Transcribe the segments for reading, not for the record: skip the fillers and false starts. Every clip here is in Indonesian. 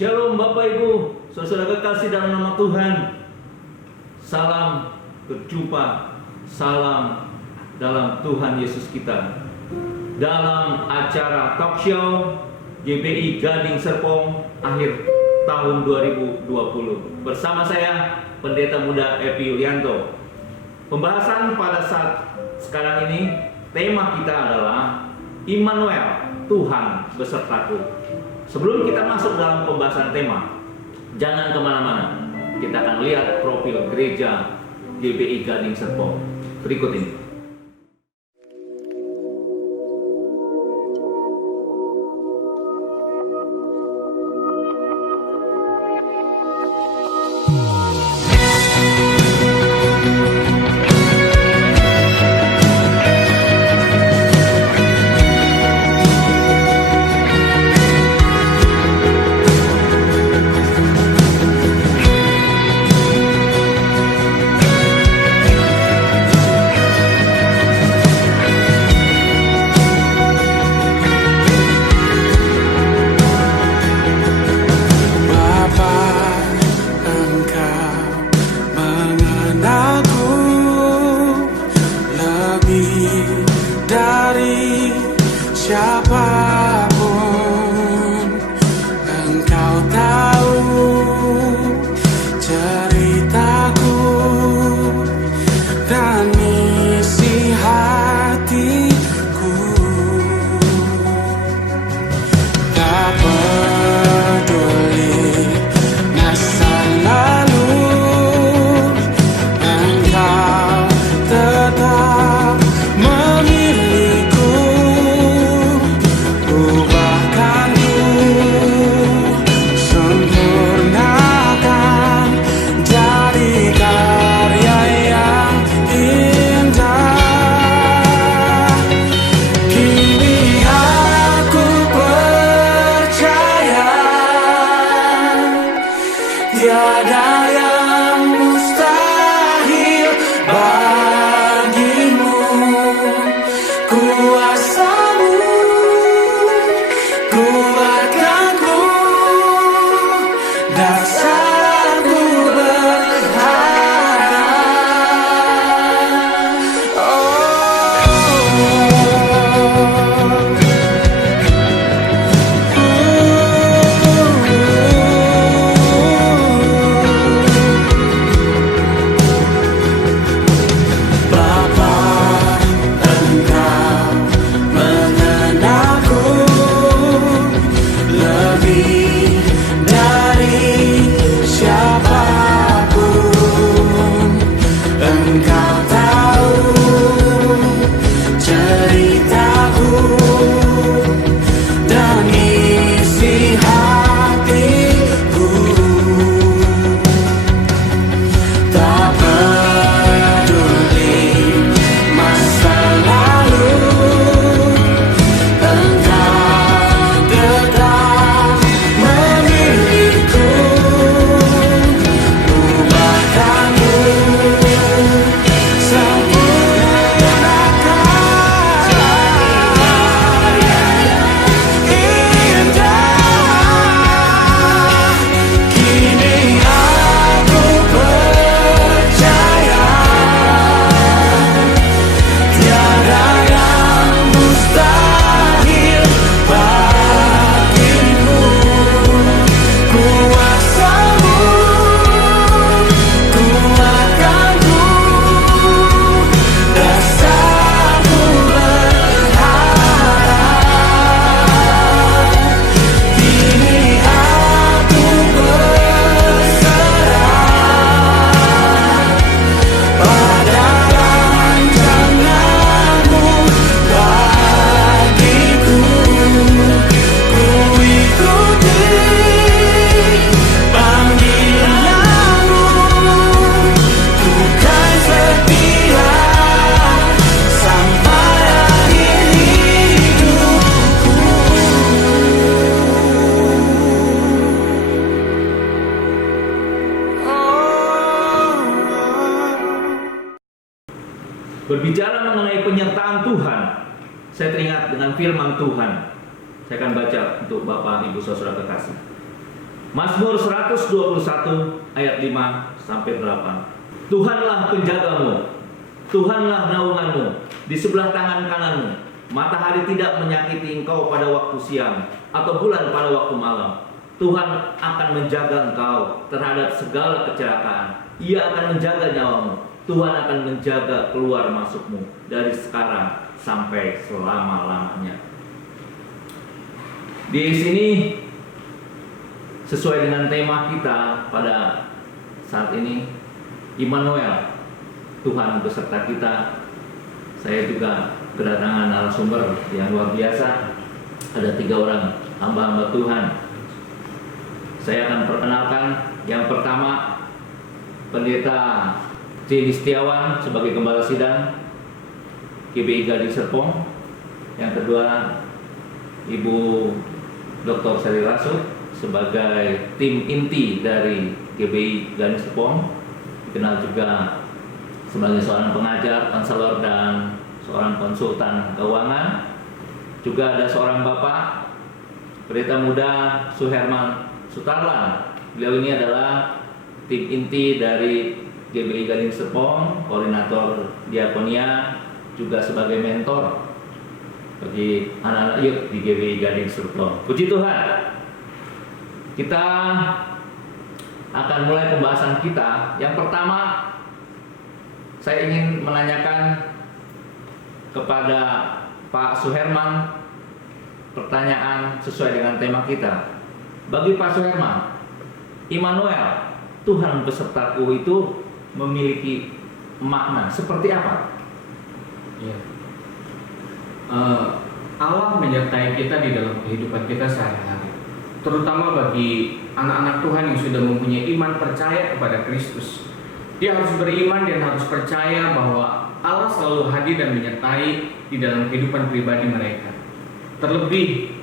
Shalom Bapak Ibu, saudara kekasih dalam nama Tuhan. Salam berjumpa, salam dalam Tuhan Yesus kita. Dalam acara talk show GBI Gading Serpong akhir tahun 2020 bersama saya Pendeta Muda Epi Yulianto. Pembahasan pada saat sekarang ini, tema kita adalah Immanuel, Tuhan besertaku. Sebelum kita masuk dalam pembahasan tema, jangan kemana-mana. Kita akan lihat profil gereja GBI Gading Serpong berikut ini. Berbicara mengenai penyertaan Tuhan, saya teringat dengan firman Tuhan. Saya akan baca untuk Bapak, Ibu, Saudara kekasih. Mazmur 121 ayat 5 sampai 8. Tuhanlah penjagamu, Tuhanlah naunganmu, di sebelah tangan kananmu. Matahari tidak menyakiti engkau pada waktu siang, atau bulan pada waktu malam. Tuhan akan menjaga engkau terhadap segala kecelakaan. Ia akan menjaga nyawamu. Tuhan akan menjaga keluar masukmu dari sekarang sampai selama-lamanya. Di sini sesuai dengan tema kita pada saat ini, Immanuel, Tuhan beserta kita. Saya juga kedatangan narasumber yang luar biasa. Ada 3 orang hamba-hamba Tuhan. Saya akan perkenalkan. Yang pertama, Pendeta Jenny Setiawan sebagai Gembala Sidang GBI Gading Serpong. Yang kedua, Ibu Dr. Sally Rasut sebagai tim inti dari GBI Gading Serpong, dikenal juga sebagai seorang pengajar, konselor, dan seorang konsultan keuangan. Juga ada seorang Bapak, Pendeta Muda Suherman Sutarlan. Beliau ini adalah tim inti dari GBI Gading Serpong, koordinator diakonia, juga sebagai mentor bagi anak-anak youth di GBI Gading Serpong. Puji Tuhan. Kita akan mulai pembahasan kita. Yang pertama, saya ingin menanyakan kepada Pak Suherman pertanyaan sesuai dengan tema kita. Bagi Pak Suherman, Immanuel, Tuhan besertaku itu memiliki makna seperti apa? Ya. Allah menyertai kita di dalam kehidupan kita sehari-hari, terutama bagi anak-anak Tuhan yang sudah mempunyai iman percaya kepada Kristus. Dia harus beriman dan harus percaya bahwa Allah selalu hadir dan menyertai di dalam kehidupan pribadi mereka. Terlebih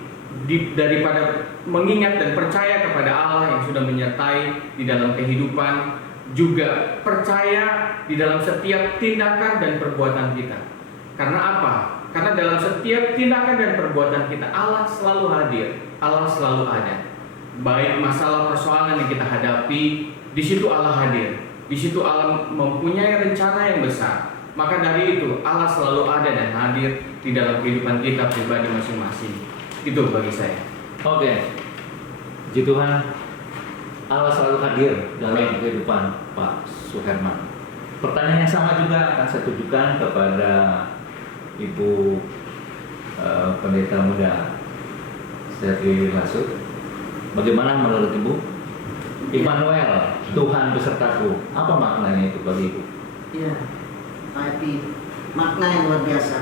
daripada mengingat dan percaya kepada Allah yang sudah menyertai di dalam kehidupan, juga percaya di dalam setiap tindakan dan perbuatan kita. Karena apa? Karena dalam setiap tindakan dan perbuatan kita, Allah selalu hadir, Allah selalu ada. Baik masalah persoalan yang kita hadapi, di situ Allah hadir. Di situ Allah mempunyai rencana yang besar. Maka dari itu Allah selalu ada dan hadir di dalam kehidupan kita pribadi masing-masing. Itu bagi saya. Oke. Puji Tuhan, Allah selalu hadir dalam kehidupan Pak Suherman. Pertanyaan yang sama juga akan saya tujukan kepada Ibu Pendeta Muda Sally Rasut. Bagaimana menurut Ibu? Immanuel, Tuhan besertaku. Apa maknanya itu bagi Ibu? Iya, tapi makna yang luar biasa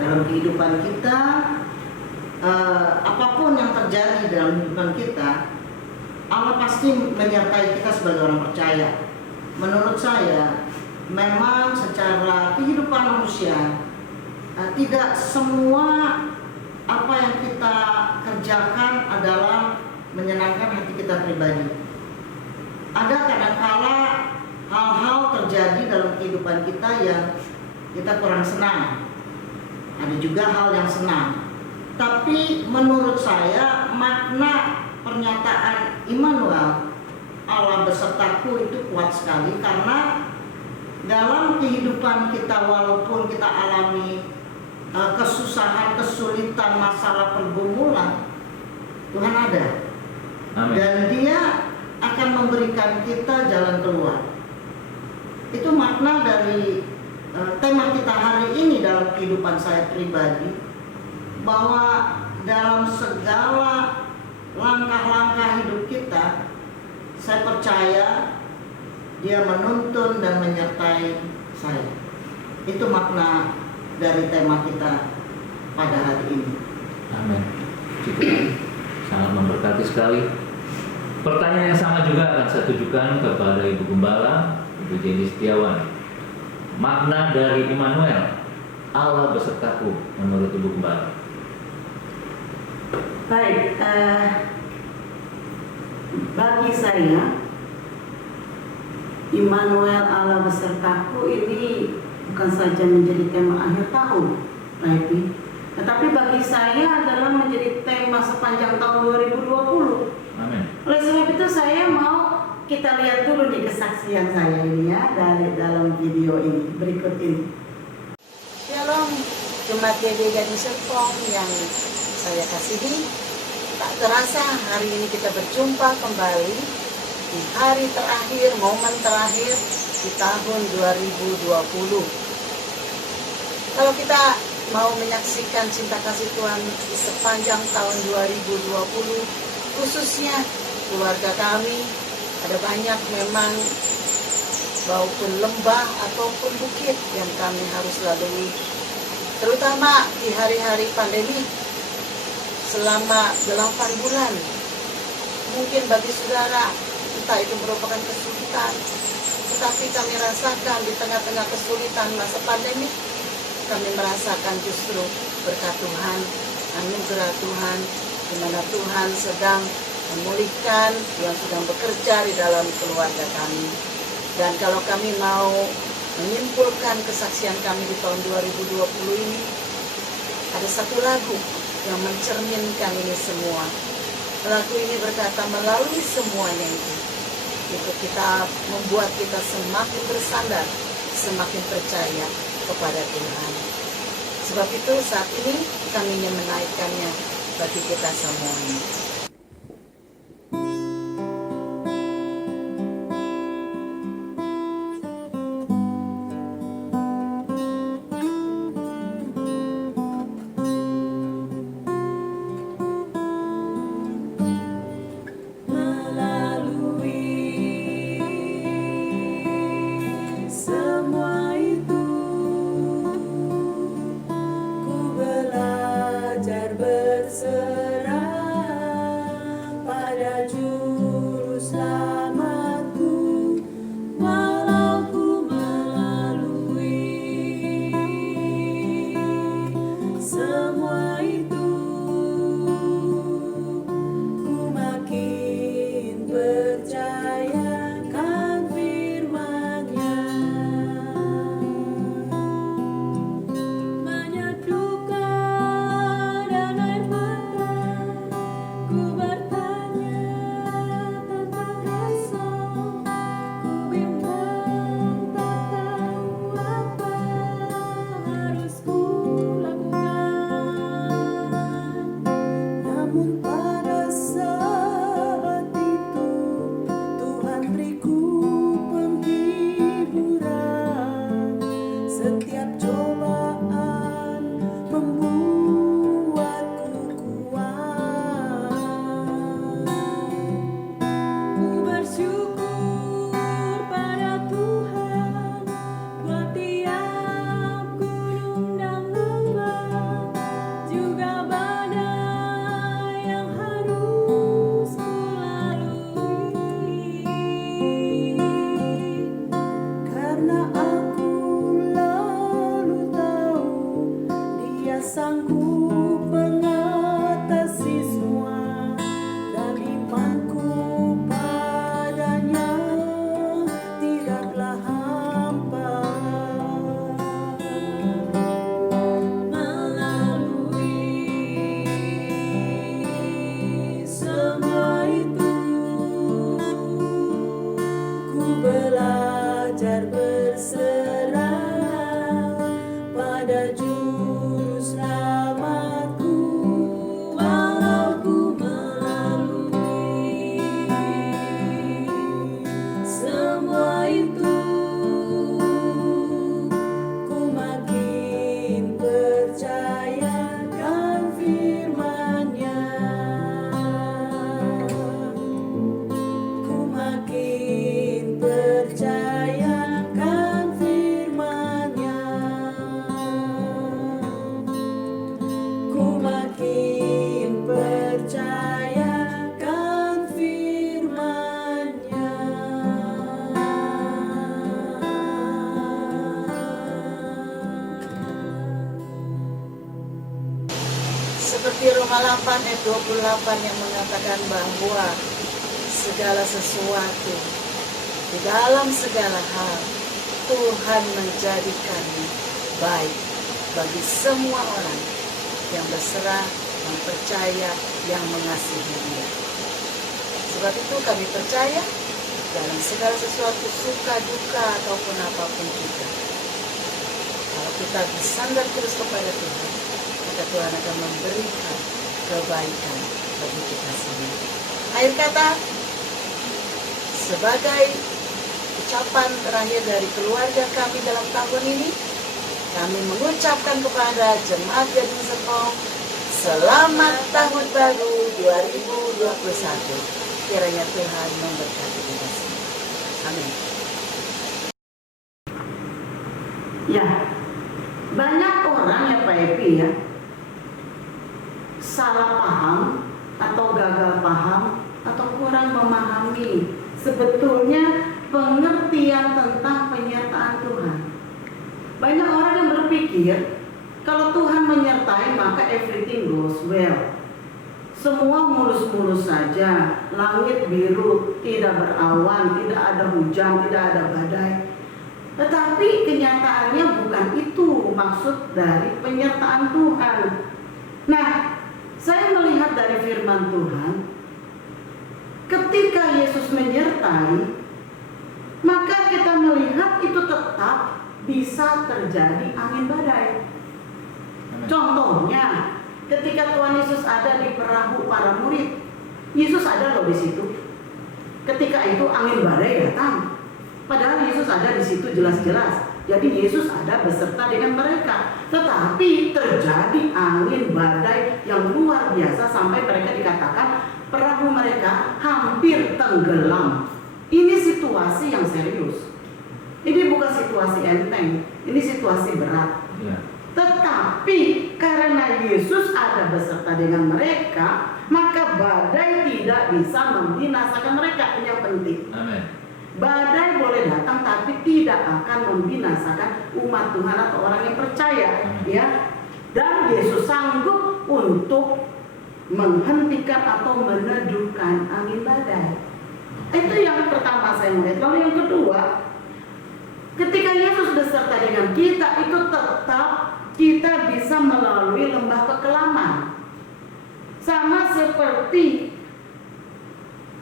dalam kehidupan kita. Apapun yang terjadi dalam kehidupan kita, Allah pasti menyertai kita sebagai orang percaya. Menurut saya, memang secara kehidupan manusia, tidak semua apa yang kita kerjakan adalah menyenangkan hati kita pribadi. Ada kadang-kala hal-hal terjadi dalam kehidupan kita yang kita kurang senang. Ada juga hal yang senang. Tapi menurut saya makna pernyataan Immanuel, Allah besertaku, itu kuat sekali. Karena dalam kehidupan kita, walaupun kita alami kesusahan, kesulitan, masalah, pergumulan, Tuhan ada. Amin. Dan Dia akan memberikan kita jalan keluar. Itu makna dari tema kita hari ini dalam kehidupan saya pribadi, bahwa dalam segala langkah-langkah hidup kita, saya percaya Dia menuntun dan menyertai saya. Itu makna dari tema kita pada hari ini. Amin. Sangat memberkati sekali. Pertanyaan yang sama juga akan saya tujukan kepada Ibu Gembala, Ibu Jenny Setiawan. Makna dari Immanuel, Allah besertaku, menurut Ibu Gembala. Baik, bagi saya Immanuel, Allah besertaku, ini bukan saja menjadi tema akhir tahun, Repi, tetapi bagi saya adalah menjadi tema sepanjang tahun 2020. Amin. Oleh sebab itu saya mau kita lihat dulu nih kesaksian saya ini ya dari dalam video ini berikut ini. Shalom, Jemaat GBK di Serpong yang saya kasihi. Tak terasa hari ini kita berjumpa kembali di hari terakhir, momen terakhir di tahun 2020. Kalau kita mau menyaksikan cinta kasih Tuhan di sepanjang tahun 2020, khususnya keluarga kami, ada banyak memang maupun lembah ataupun bukit yang kami harus lalui, terutama di hari-hari pandemi selama 8 bulan. Mungkin bagi saudara entah itu merupakan kesulitan, tetapi kami rasakan di tengah-tengah kesulitan masa pandemi, kami merasakan justru berkat Tuhan, anugerah Tuhan, di mana Tuhan sedang memulihkan, Tuhan sedang bekerja di dalam keluarga kami. Dan kalau kami mau menyimpulkan kesaksian kami di tahun 2020 ini, ada satu lagu yang mencerminkan ini semua. Lagu ini berkata, melalui semuanya itu kita membuat kita semakin bersandar, semakin percaya kepada Tuhan. Sebab itu saat ini kami ingin menaikkannya bagi kita semuanya. Seperti Roma 8 ayat 28 yang mengatakan bahwa segala sesuatu di dalam segala hal Tuhan menjadikan baik bagi semua orang yang berserah, yang percaya, yang mengasihi Dia. Sebab itu kami percaya dalam segala sesuatu, suka, duka, ataupun apapun kita, kalau kita bersandar terus kepada Tuhan, maka Tuhan akan memberikan kebaikan bagi kita semua. Akhir kata, sebagai ucapan terakhir dari keluarga kami dalam tahun ini, kami mengucapkan kepada jemaat Gading Serpong, selamat tahun baru 2021. Kiranya Tuhan memberkati kita semua. Amin. Ya, banyak orang ya Pak Epi ya, salah paham atau gagal paham atau kurang memahami sebetulnya pengertian tentang penyertaan Tuhan. Banyak orang yang berpikir kalau Tuhan menyertai maka everything goes well. Semua mulus-mulus saja, langit biru, tidak berawan, tidak ada hujan, tidak ada badai. Tetapi kenyataannya bukan itu maksud dari penyertaan Tuhan. Nah, saya melihat dari firman Tuhan, ketika Yesus menyertai, maka kita melihat itu tetap bisa terjadi angin badai. Contohnya, ketika Tuhan Yesus ada di perahu para murid, Yesus ada loh di situ. Ketika itu angin badai datang, padahal Yesus ada di situ jelas-jelas. Jadi Yesus ada beserta dengan mereka. Tetapi terjadi angin badai yang luar biasa sampai mereka dikatakan perahu mereka hampir tenggelam. Ini situasi yang serius. Ini bukan situasi enteng, ini situasi berat. Ya. Tetapi karena Yesus ada beserta dengan mereka, maka badai tidak bisa membinasakan mereka. Ini yang penting. Amin. Badai boleh datang tapi tidak akan membinasakan umat Tuhan atau orang yang percaya, ya. Dan Yesus sanggup untuk menghentikan atau meneduhkan angin badai. Itu yang pertama saya melihat. Lalu yang kedua, ketika Yesus beserta dengan kita, itu tetap kita bisa melalui lembah kekelaman. Sama seperti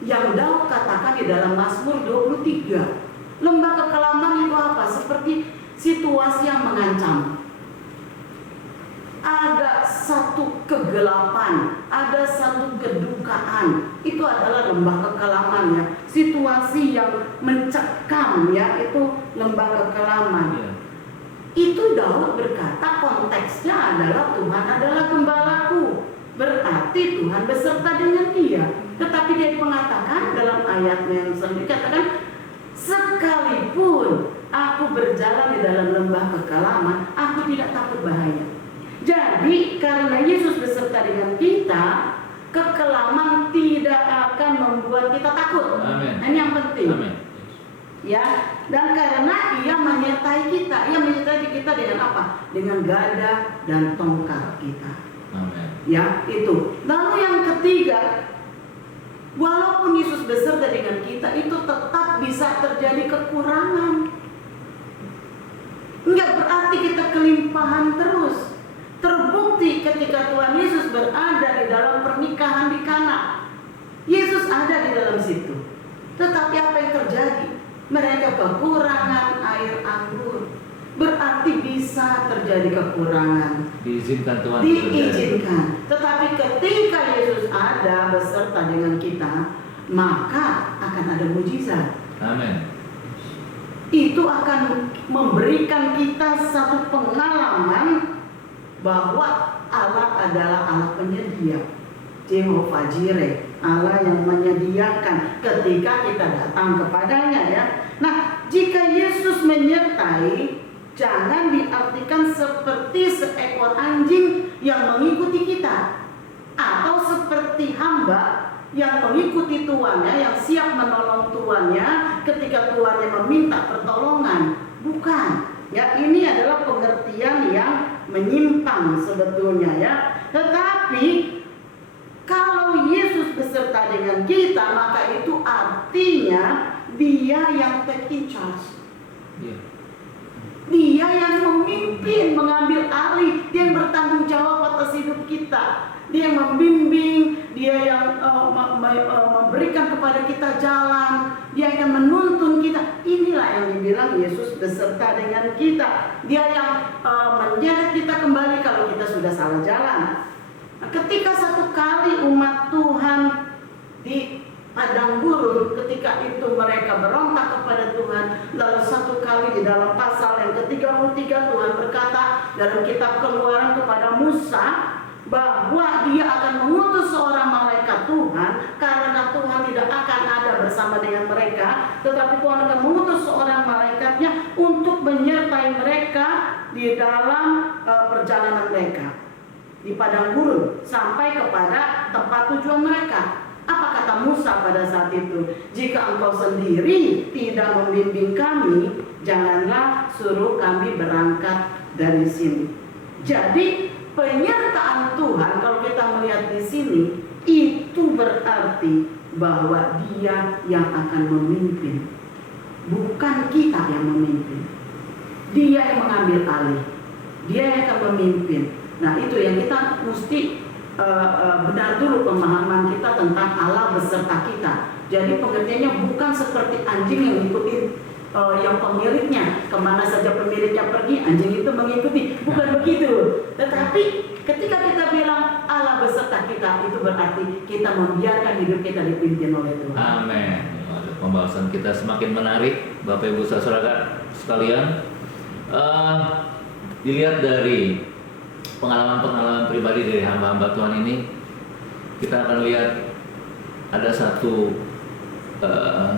yang Daud katakan di dalam Mazmur 23. Lembah kekelaman itu apa? Seperti situasi yang mengancam. Ada satu kegelapan, ada satu kedukaan. Itu adalah lembah kekelaman ya. Situasi yang mencekam ya, itu lembah kekelaman. Ya. Itu Daud berkata konteksnya adalah Tuhan adalah gembalaku. Berarti Tuhan beserta dengan dia. Tetapi dia mengatakan dalam ayatnya yang selanjutnya katakan, sekalipun aku berjalan di dalam lembah kekelaman, aku tidak takut bahaya. Jadi karena Yesus beserta dengan kita, kekelaman tidak akan membuat kita takut. Amin. Ini yang penting. Amin. Ya, dan karena Ia menyertai kita, Ia menyertai kita dengan apa? Dengan gada dan tongkat kita. Amin. Ya, itu. Lalu yang ketiga, walaupun Yesus beserta dengan kita, itu tetap bisa terjadi kekurangan. Enggak berarti kita kelimpahan terus. Terbukti ketika Tuhan Yesus berada di dalam pernikahan di Kana. Yesus ada di dalam situ. Tetapi apa yang terjadi? Mereka kekurangan air anggur. Berarti bisa terjadi kekurangan. Diizinkan Tuhan. Diizinkan. Tetapi ketika Yesus ada beserta dengan kita, maka akan ada mujizat. Amin. Itu akan memberikan kita satu pengalaman bahwa Allah adalah Allah penyedia. Jehovah Jireh, Allah yang menyediakan ketika kita datang kepadanya ya. Nah, jika Yesus menyertai, jangan diartikan seperti seekor anjing yang mengikuti kita, atau seperti hamba yang mengikuti tuannya, yang siap menolong tuannya ketika tuannya meminta pertolongan. Bukan. Ya, ini adalah pengertian yang menyimpang sebetulnya ya. Tetapi kalau Yesus beserta dengan kita, maka itu artinya Dia yang take in charge. Ya. memimpin, mengambil alih, Dia yang bertanggung jawab atas hidup kita. Dia yang membimbing, Dia yang memberikan kepada kita jalan, Dia akan menuntun kita. Inilah yang dibilang Yesus beserta dengan kita. Dia yang menyeret kita kembali kalau kita sudah salah jalan. Nah, ketika satu kali umat Tuhan di padang gurun, ketika itu mereka berontak kepada Tuhan, lalu satu kali di dalam pasal yang ke-33 Tuhan berkata dalam kitab Keluaran kepada Musa bahwa Dia akan mengutus seorang malaikat Tuhan, karena Tuhan tidak akan ada bersama dengan mereka, tetapi Tuhan akan mengutus seorang malaikatnya untuk menyertai mereka di dalam perjalanan mereka di padang gurun sampai kepada tempat tujuan mereka. Apa kata Musa pada saat itu? Jika engkau sendiri tidak membimbing kami, janganlah suruh kami berangkat dari sini. Jadi penyertaan Tuhan kalau kita melihat di sini itu berarti bahwa Dia yang akan memimpin, bukan kita yang memimpin. Dia yang mengambil alih, Dia yang akan memimpin. Nah, itu yang kita mesti benar dulu pemahaman kita tentang Allah beserta kita. Jadi pengertiannya bukan seperti anjing yang ngikutin yang pemiliknya, kemana saja pemiliknya pergi, anjing itu mengikuti. Bukan begitu. Tetapi ketika kita bilang Allah beserta kita, itu berarti kita membiarkan hidup kita dipimpin oleh Tuhan. Amin. Pembahasan kita semakin menarik, Bapak Ibu saudara sekalian. Dilihat dari pengalaman-pengalaman pribadi dari hamba-hamba Tuhan ini, kita akan lihat ada satu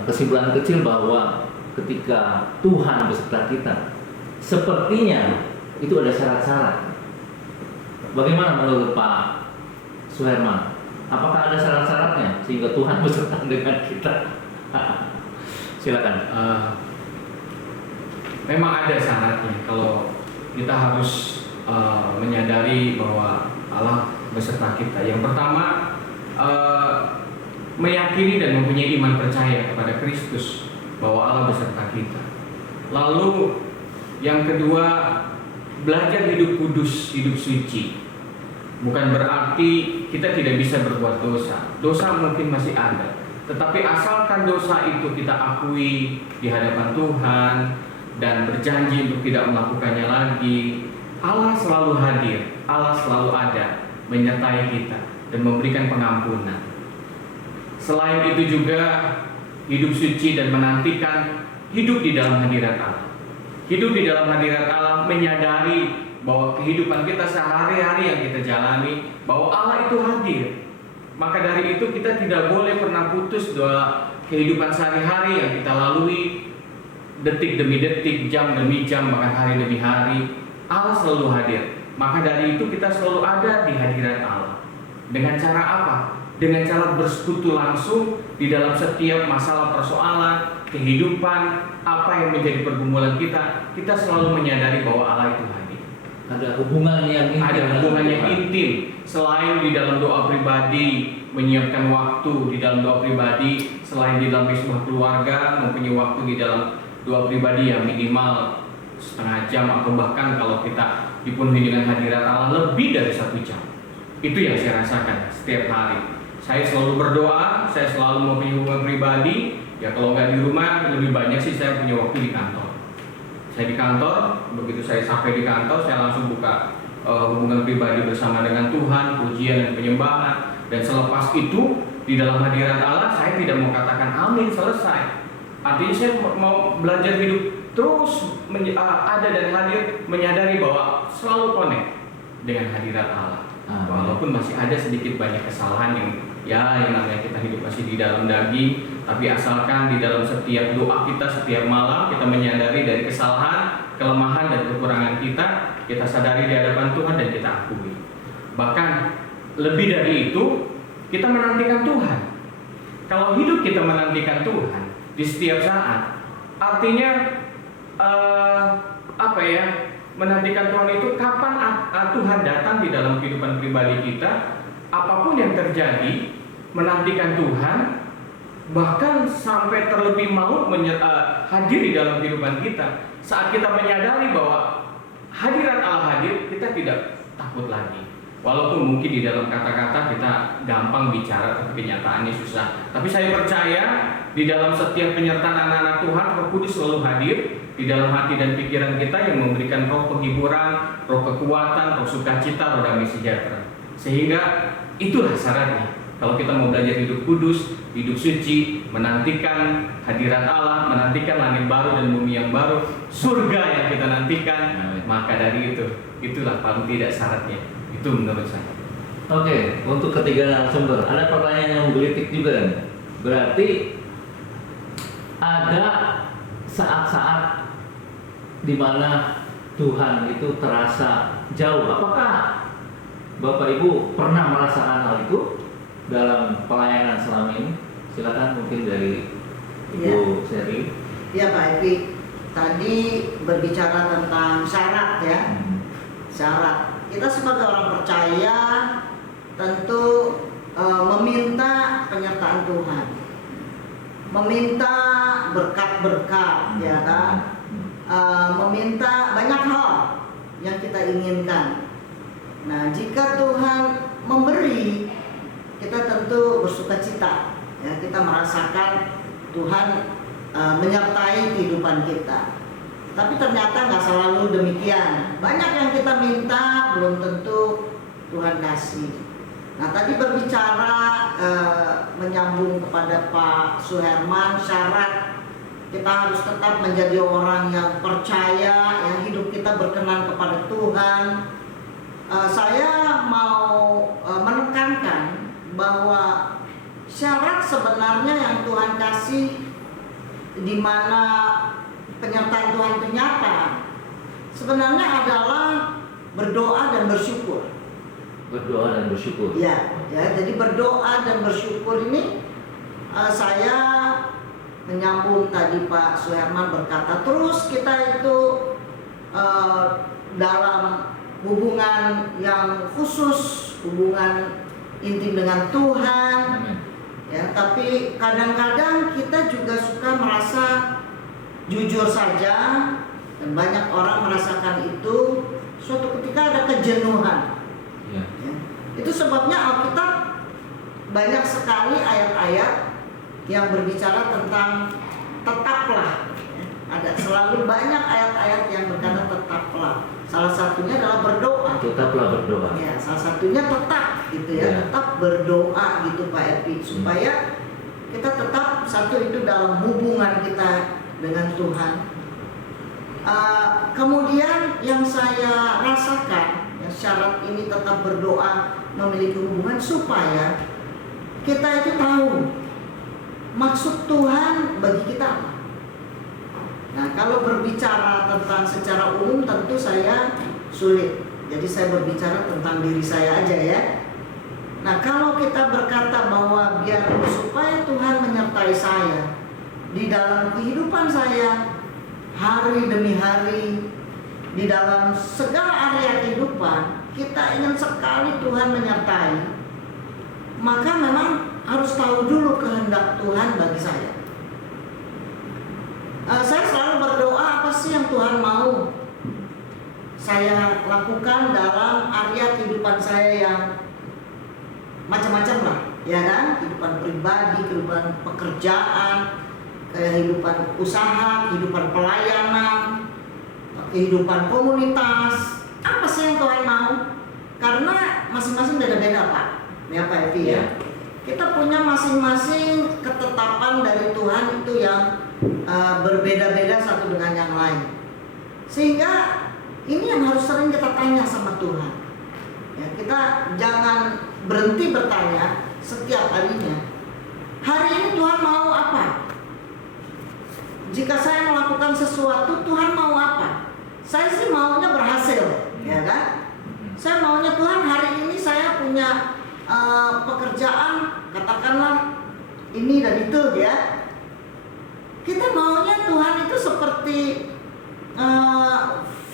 kesimpulan kecil bahwa ketika Tuhan beserta kita, sepertinya itu ada syarat-syarat. Bagaimana menurut Pak Suherman? Apakah ada syarat-syaratnya sehingga Tuhan beserta dengan kita? Silakan. Memang ada syaratnya. Kalau kita harus menyadari bahwa Allah beserta kita. Yang pertama, meyakini dan mempunyai iman percaya kepada Kristus bahwa Allah beserta kita. Lalu yang kedua, belajar hidup kudus, hidup suci. Bukan berarti kita tidak bisa berbuat dosa. Dosa mungkin masih ada, tetapi asalkan dosa itu kita akui di hadapan Tuhan dan berjanji untuk tidak melakukannya lagi, Allah selalu hadir, Allah selalu ada, menyertai kita dan memberikan pengampunan. Selain itu juga hidup suci dan menantikan hidup di dalam hadirat Allah. Hidup di dalam hadirat Allah menyadari bahwa kehidupan kita sehari-hari yang kita jalani, bahwa Allah itu hadir. Maka dari itu kita tidak boleh pernah putus doa kehidupan sehari-hari yang kita lalui, detik demi detik, jam demi jam, bahkan hari demi hari. Allah selalu hadir. Maka dari itu kita selalu ada di hadirat Allah. Dengan cara apa? Dengan cara bersekutu langsung di dalam setiap masalah persoalan, kehidupan, apa yang menjadi pergumulan kita. Kita selalu menyadari bahwa Allah itu hadir. Ada hubungan yang intim. Ada hubungan yang intim. Selain di dalam doa pribadi, menyiapkan waktu di dalam doa pribadi, selain di dalam sebuah keluarga, mempunyai waktu di dalam doa pribadi yang minimal setengah jam, atau bahkan kalau kita dipenuhi dengan hadirat Allah lebih dari 1 jam. Itu yang saya rasakan setiap hari. Saya selalu berdoa, saya selalu mempunyai hubungan pribadi. Ya kalau nggak di rumah, lebih banyak sih saya punya waktu di kantor. Saya di kantor, begitu saya sampai di kantor, saya langsung buka hubungan pribadi bersama dengan Tuhan, pujian dan penyembahan. Dan selepas itu di dalam hadirat Allah, saya tidak mau katakan amin selesai. Artinya saya mau belajar hidup terus ada dan hadir, menyadari bahwa selalu connect dengan hadirat Allah. Walaupun masih ada sedikit banyak kesalahan yang namanya kita hidup masih di dalam daging, tapi asalkan di dalam setiap doa kita, setiap malam kita menyadari dari kesalahan, kelemahan dan kekurangan kita sadari di hadapan Tuhan dan kita akui. Bahkan lebih dari itu, kita menantikan Tuhan. Kalau hidup kita menantikan Tuhan di setiap saat, artinya menantikan Tuhan itu kapan Tuhan datang di dalam kehidupan pribadi kita, apapun yang terjadi, menantikan Tuhan, bahkan sampai terlebih maut hadir di dalam kehidupan kita. Saat kita menyadari bahwa hadirat Allah hadir, kita tidak takut lagi. Walaupun mungkin di dalam kata-kata kita gampang bicara, tapi kenyataannya susah. Tapi saya percaya di dalam setiap penyertaan anak-anak Tuhan, Roh Kudus selalu hadir di dalam hati dan pikiran kita yang memberikan roh penghiburan, roh kekuatan, roh sukacita, roh damai sejahtera. Sehingga itulah syaratnya. Kalau kita mau belajar hidup kudus, hidup suci, menantikan hadirat Allah, menantikan langit baru dan bumi yang baru, surga yang kita nantikan, maka dari itulah paling tidak syaratnya. Itu menurut saya. Oke, untuk ketiga narasumber, ada pertanyaan yang menggelitik juga. Berarti ada saat-saat di mana Tuhan itu terasa jauh. Apakah Bapak Ibu pernah merasakan hal itu dalam pelayanan selama ini? Silakan mungkin dari Ibu Seri. Ya Pak Epi, tadi berbicara tentang syarat ya. Syarat. Kita sebagai orang percaya tentu meminta penyertaan Tuhan. Meminta berkat-berkat ya kan. Meminta banyak hal yang kita inginkan. Nah, jika Tuhan memberi, kita tentu bersukacita. Ya, kita merasakan Tuhan menyertai kehidupan kita. Tapi ternyata nggak selalu demikian. Banyak yang kita minta belum tentu Tuhan kasih. Nah, tadi berbicara menyambung kepada Pak Suherman, syarat kita harus tetap menjadi orang yang percaya, yang hidup kita berkenan kepada Tuhan. Saya mau menekankan bahwa syarat sebenarnya yang Tuhan kasih, di mana penyertaan Tuhan itu nyata, sebenarnya adalah berdoa dan bersyukur. Berdoa dan bersyukur. Ya, jadi berdoa dan bersyukur ini saya menyambung tadi Pak Suherman berkata, terus kita itu dalam hubungan yang khusus, hubungan intim dengan Tuhan. Ya, tapi kadang-kadang kita juga suka merasa jujur saja, dan banyak orang merasakan itu. Suatu ketika ada kejenuhan. Ya. Itu sebabnya Alkitab banyak sekali ayat-ayat yang berbicara tentang tetaplah. Ya. Ada selalu banyak ayat-ayat yang berkata tetaplah. Salah satunya adalah berdoa. Tetaplah berdoa. Ya, salah satunya tetap gitu ya, tetap berdoa gitu Pak Epi, supaya kita tetap satu itu dalam hubungan kita dengan Tuhan. Kemudian yang saya rasakan, ya, syarat ini tetap berdoa, memiliki hubungan supaya kita itu tahu maksud Tuhan bagi kita apa. Nah, kalau berbicara tentang secara umum tentu saya sulit. Jadi saya berbicara tentang diri saya aja ya. Nah, kalau kita berkata bahwa biar supaya Tuhan menyertai saya di dalam kehidupan saya hari demi hari, di dalam segala area kehidupan, kita ingin sekali Tuhan menyertai, maka memang harus tahu dulu kehendak Tuhan bagi saya. Saya selalu berdoa, apa sih yang Tuhan mau saya lakukan dalam area kehidupan saya yang macam-macam lah, ya kan? Kehidupan pribadi, kehidupan pekerjaan, kehidupan usaha, kehidupan pelayanan, kehidupan komunitas. Apa sih yang Tuhan mau? Karena masing-masing beda-beda Pak, ya Pak Evi ya. Kita punya masing-masing ketetapan dari Tuhan itu yang berbeda-beda satu dengan yang lain. Sehingga ini yang harus sering kita tanya sama Tuhan. Ya, kita jangan berhenti bertanya setiap harinya. Hari ini Tuhan mau apa? Jika saya melakukan sesuatu, Tuhan mau apa? Saya sih maunya berhasil, ya kan? Saya maunya Tuhan hari ini saya punya pekerjaan, katakanlah ini dan itu ya. Kita maunya Tuhan itu seperti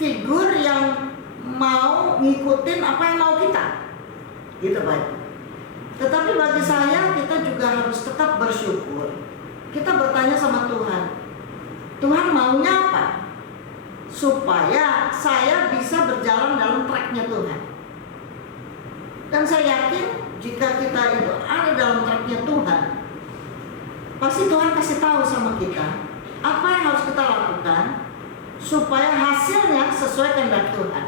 figur yang mau ngikutin apa yang mau kita, gitu Pak. Tetapi bagi saya kita juga harus tetap bersyukur. Kita bertanya sama Tuhan, Tuhan maunya apa? supaya saya bisa berjalan dalam tracknya Tuhan. Dan saya yakin jika kita itu ada dalam tracknya Tuhan, pasti Tuhan kasih tahu sama kita apa yang harus kita lakukan supaya hasilnya sesuai kehendak Tuhan.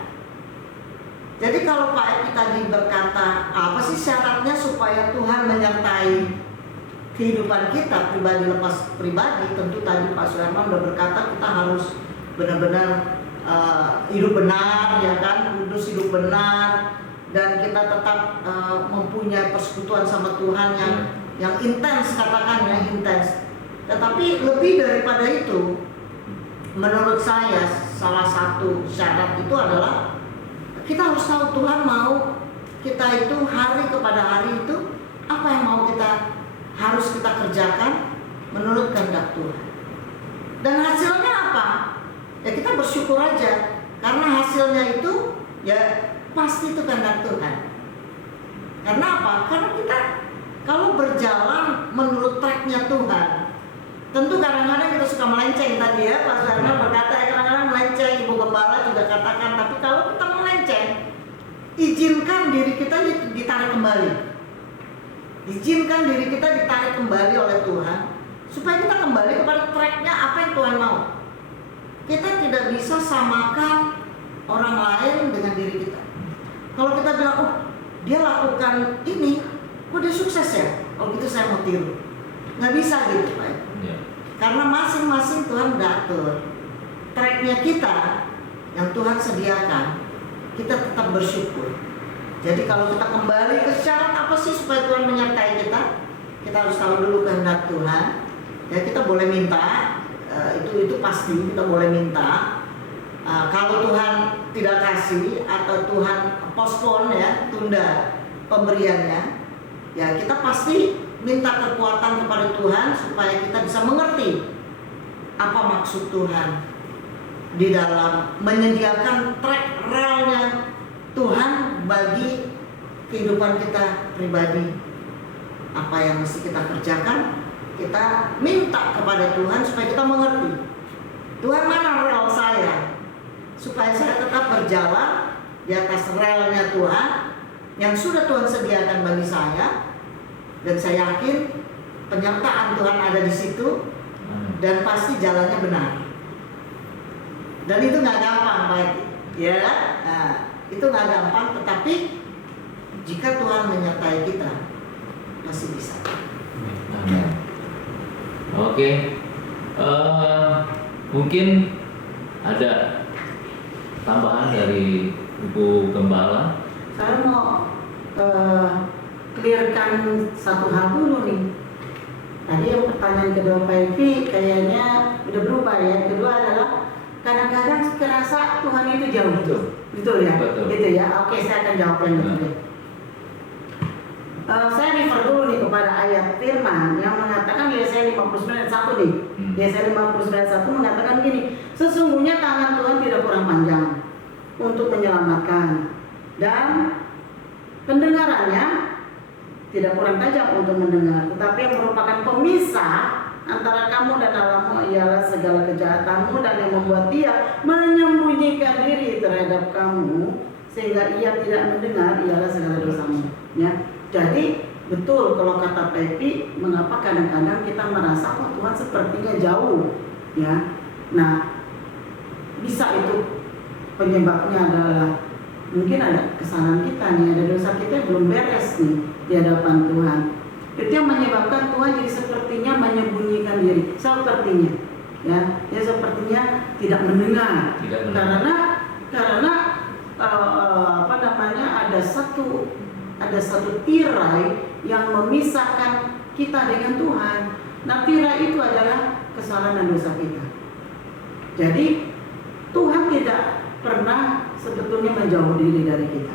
Jadi kalau Pak Epi tadi berkata apa sih syaratnya supaya Tuhan menyertai kehidupan kita pribadi lepas pribadi, tentu tadi Pak Suherman sudah berkata kita harus benar-benar hidup benar, ya kan, kudus, hidup benar, dan kita tetap mempunyai persekutuan sama Tuhan yang intens, katakan ya, intens. Tetapi lebih daripada itu, menurut saya salah satu syarat itu adalah kita harus tahu Tuhan mau kita itu hari kepada hari itu apa yang mau harus kita kerjakan menurut kehendak Tuhan. Dan hasilnya apa? Ya kita bersyukur aja, karena hasilnya itu ya pasti itu kehendak Tuhan. Karena apa? Karena kita kalau berjalan menurut tracknya Tuhan, tentu kadang-kadang kita suka melenceng tadi ya, Pak Suherman berkata ya kadang-kadang melenceng, Ibu Gembala juga katakan. Tapi kalau kita melenceng, izinkan diri kita ditarik kembali. Izinkan diri kita ditarik kembali oleh Tuhan, supaya kita kembali kepada tracknya apa yang Tuhan mau. Kita tidak bisa samakan orang lain dengan diri kita. Kalau kita bilang, oh dia lakukan ini, kok dia sukses ya? Oh gitu saya mau tiru. Nggak bisa gitu Pak. Ya. Karena masing-masing Tuhan atur tracknya kita yang Tuhan sediakan, kita tetap bersyukur. Jadi kalau kita kembali ke syarat apa sih supaya Tuhan menyertai kita, kita harus tahu dulu kehendak Tuhan. Ya kita boleh minta, itu pasti kita boleh minta. Kalau Tuhan tidak kasih atau Tuhan postpone ya, tunda pemberiannya, ya kita pasti minta kekuatan kepada Tuhan supaya kita bisa mengerti apa maksud Tuhan di dalam menyediakan track relnya Tuhan bagi kehidupan kita pribadi. Apa yang mesti kita kerjakan, kita minta kepada Tuhan supaya kita mengerti Tuhan mana rel saya, supaya saya tetap berjalan di atas relnya Tuhan yang sudah Tuhan sediakan bagi saya. Dan saya yakin penyertaan Tuhan ada di situ dan pasti jalannya benar. Dan itu nggak gampang, baik, ya. Nah, itu nggak gampang, tetapi jika Tuhan menyertai kita, masih bisa. Amin. Oke, mungkin ada tambahan dari Ibu Gembala. Saya mau clearkan satu hal dulu nih. Tadi yang pertanyaan kedua Pak Evi kayaknya udah berubah ya. Kedua adalah kadang-kadang kerasa Tuhan itu jauh. Betul ya? Betul. Gitu ya. Oke, saya akan jawab yang betul. Saya refer dulu nih kepada ayat firman yang mengatakan Yesaya 59 ayat 1 nih. Yesaya 59 ayat 1 mengatakan gini, sesungguhnya tangan Tuhan tidak kurang panjang untuk menyelamatkan, dan pendengarannya tidak kurang tajam untuk mendengar, tetapi yang merupakan pemisah antara kamu dan Allahmu ialah segala kejahatanmu, dan yang membuat dia menyembunyikan diri terhadap kamu sehingga ia tidak mendengar ialah segala dosamu. Ya, jadi betul kalau kata Pepi, mengapa kadang-kadang kita merasa kok Tuhan sepertinya jauh, ya. Nah, bisa itu penyebabnya adalah mungkin ada kesalahan kita nih, ada dosa kita yang belum beres nih di hadapan Tuhan. Itu yang menyebabkan Tuhan jadi sepertinya menyembunyikan diri, sepertinya, ya, dia sepertinya tidak mendengar. Karena apa namanya, ada satu tirai yang memisahkan kita dengan Tuhan. Nah, tirai itu adalah kesalahan dan dosa kita. Jadi Tuhan tidak pernah sebetulnya menjauh diri dari kita,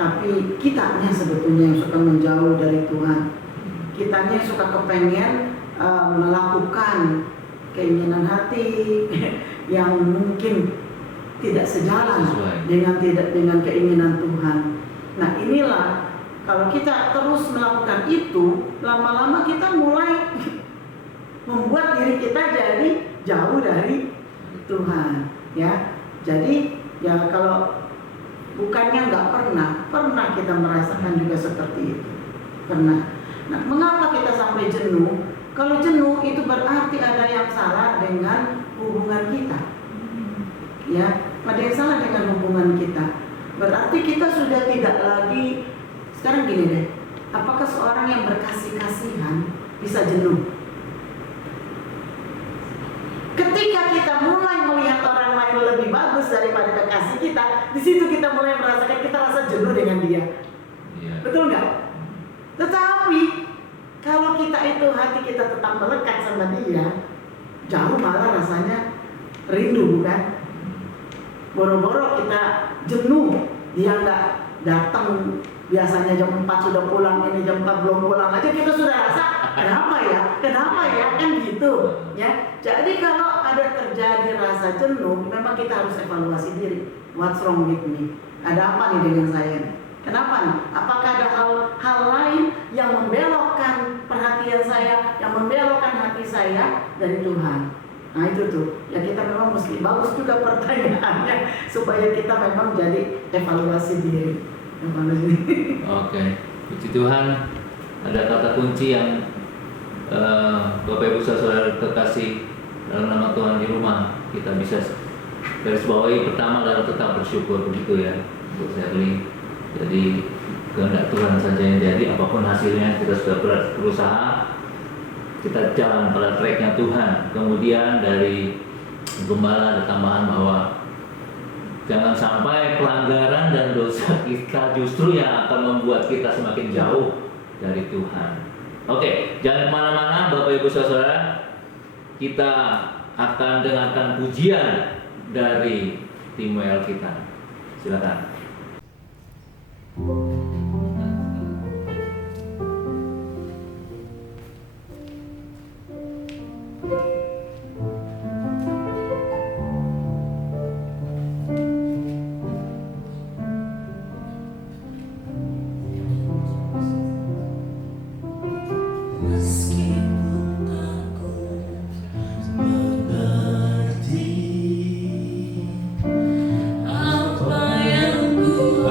tapi kitanya sebetulnya yang suka menjauh dari Tuhan. Kitanya yang suka kepengen melakukan keinginan hati yang mungkin tidak sejalan dengan keinginan Tuhan. Nah, inilah kalau kita terus melakukan itu, lama-lama kita mulai membuat diri kita jadi jauh dari Tuhan. ya. Jadi ya kalau bukannya nggak pernah kita merasakan juga seperti itu, pernah. Nah, mengapa kita sampai jenuh? Kalau jenuh itu berarti ada yang salah dengan hubungan kita, ya, ada yang salah dengan hubungan kita. Berarti kita sudah tidak lagi. Sekarang gini deh, apakah seorang yang berkasih-kasihan bisa jenuh? Ketika kita mulai melihat orang lain lebih bagus daripada kekasih kita, di situ kita mulai merasakan kita rasa jenuh dengan dia. Iya. Betul nggak? Tetapi kalau kita itu hati kita tetap melekat sama dia, jauh malah rasanya rindu, bukan? Boro-boro kita jenuh, dia nggak datang. Biasanya jam 4 sudah pulang, ini jam 4 belum pulang aja kita sudah rasa kenapa ya, kan gitu ya. Jadi kalau ada terjadi rasa jenuh, memang kita harus evaluasi diri. What's wrong with me? Ada apa nih dengan saya? Kenapa nih? Apakah ada hal lain yang membelokkan perhatian saya, yang membelokkan hati saya dari Tuhan? Nah itu tuh, ya kita memang mesti bagus juga pertanyaannya supaya kita memang jadi evaluasi diri. Oke, puji Tuhan. Ada kata kunci yang Bapak Ibu saudara terkasih dalam nama Tuhan di rumah kita bisa garis bawahi. Pertama adalah tetap bersyukur, begitu ya, untuk Shirley. Jadi kehendak Tuhan saja yang jadi, apapun hasilnya kita sudah berusaha, kita jalan pada tracknya Tuhan. Kemudian dari gembala ada tambahan bahwa jangan sampai pelanggaran dan dosa kita justru yang akan membuat kita semakin jauh dari Tuhan. Oke, jangan kemana-mana Bapak Ibu saudara. Kita akan dengarkan pujian dari tim WL kita. Silakan. Meskipun aku mengerti apa yang ku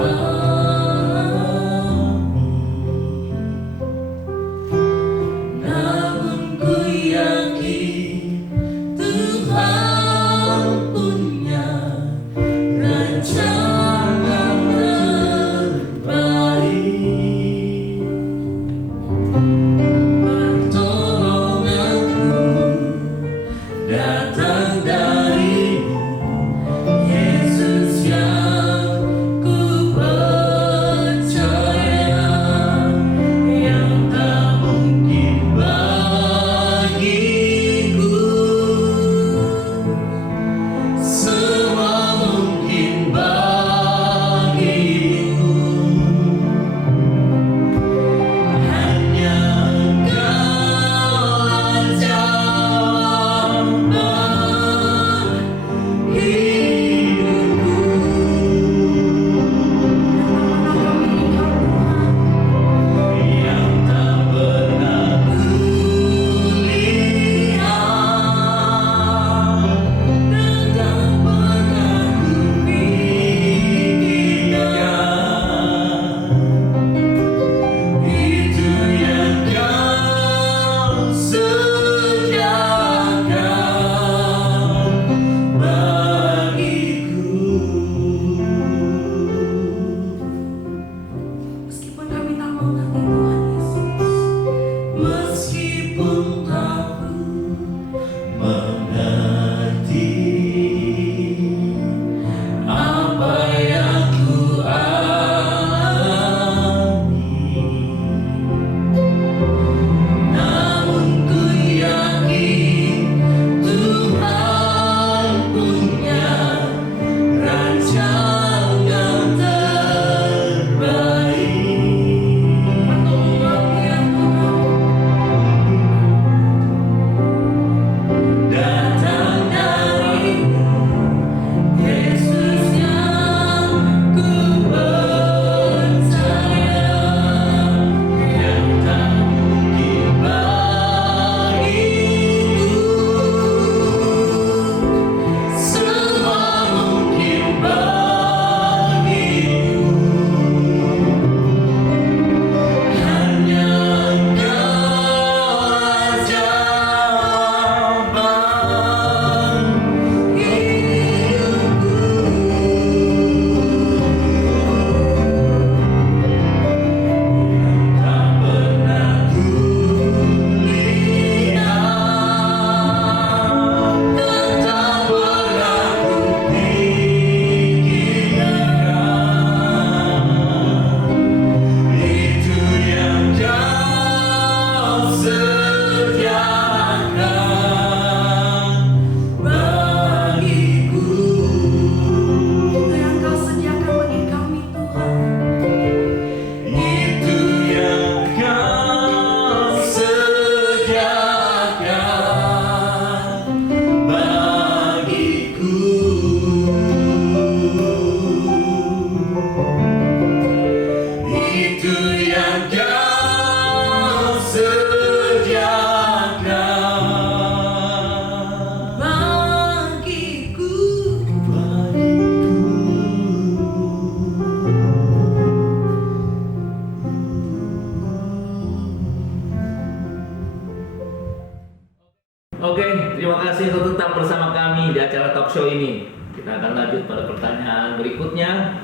bersama kami di acara talk show ini. Kita akan lanjut pada pertanyaan berikutnya.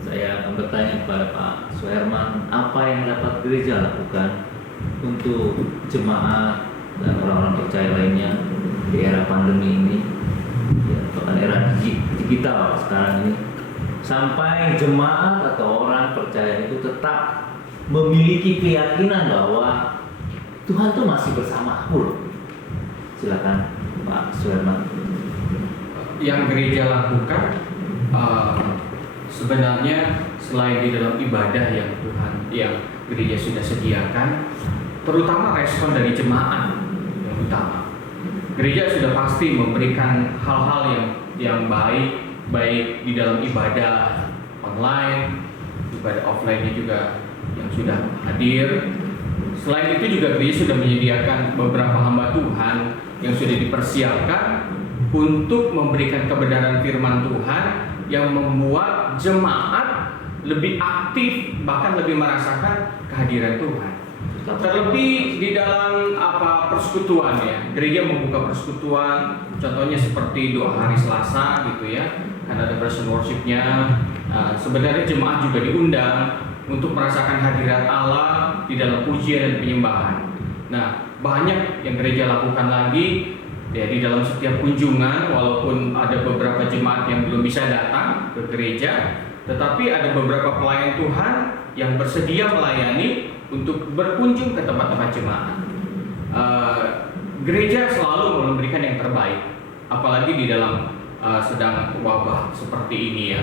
Saya akan bertanya kepada Pak Suherman, apa yang dapat gereja lakukan untuk jemaat dan orang-orang percaya lainnya di era pandemi ini, ya, bahkan era digital sekarang ini, sampai jemaat atau orang percaya itu tetap memiliki keyakinan bahwa Tuhan tuh masih bersama aku loh. Silakan Pak Suherman. Yang gereja lakukan sebenarnya selain di dalam ibadah yang gereja sudah sediakan, terutama respon dari jemaat yang utama. Gereja sudah pasti memberikan hal-hal yang baik di dalam ibadah online, ibadah offline-nya juga yang sudah hadir. Selain itu juga gereja sudah menyediakan beberapa hamba Tuhan yang sudah dipersiapkan untuk memberikan kebenaran firman Tuhan yang membuat jemaat lebih aktif, bahkan lebih merasakan kehadiran Tuhan. Terlebih di dalam persekutuan ya, gereja membuka persekutuan, contohnya seperti doa hari Selasa gitu ya, kan ada person worship-nya. Sebenarnya jemaat juga diundang untuk merasakan hadirat Allah di dalam pujian dan penyembahan. Nah, banyak yang gereja lakukan lagi ya di dalam setiap kunjungan, walaupun ada beberapa jemaat yang belum bisa datang ke gereja, tetapi ada beberapa pelayan Tuhan yang bersedia melayani untuk berkunjung ke tempat-tempat jemaat. Gereja selalu memberikan yang terbaik, apalagi di dalam sedang wabah seperti ini ya.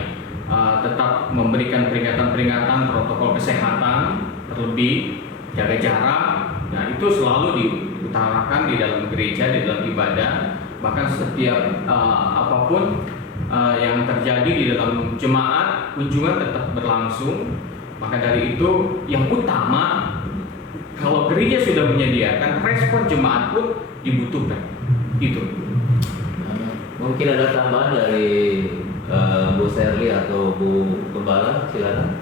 Tetap memberikan peringatan-peringatan protokol kesehatan, terlebih jaga jarak. Nah, itu selalu diutarakan di dalam gereja, di dalam ibadah. Bahkan setiap apapun yang terjadi di dalam jemaat, kunjungan tetap berlangsung. Maka dari itu yang utama, kalau gereja sudah menyediakan, respon jemaat pun dibutuhkan. Itu. Mungkin ada tambahan dari Bu Sherly atau Bu Gembala, silakan.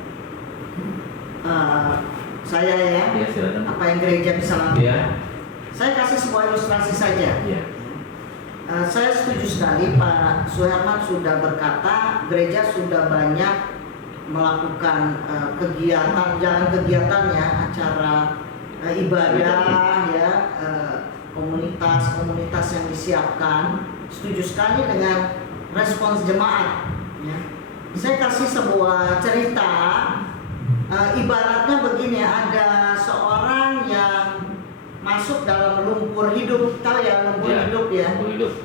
Saya ya, Ya, silakan. apa yang gereja bisa lakukan? Ya. Saya kasih sebuah ilustrasi saja. Ya. Saya setuju sekali Pak Suherman sudah berkata gereja sudah banyak melakukan kegiatannya, acara ibadah ya, komunitas yang disiapkan. Setuju sekali dengan respons jemaat ya. Saya kasih sebuah cerita, ibaratnya begini, ada seorang yang masuk dalam lumpur hidup, tahu ya lumpur hidup ya.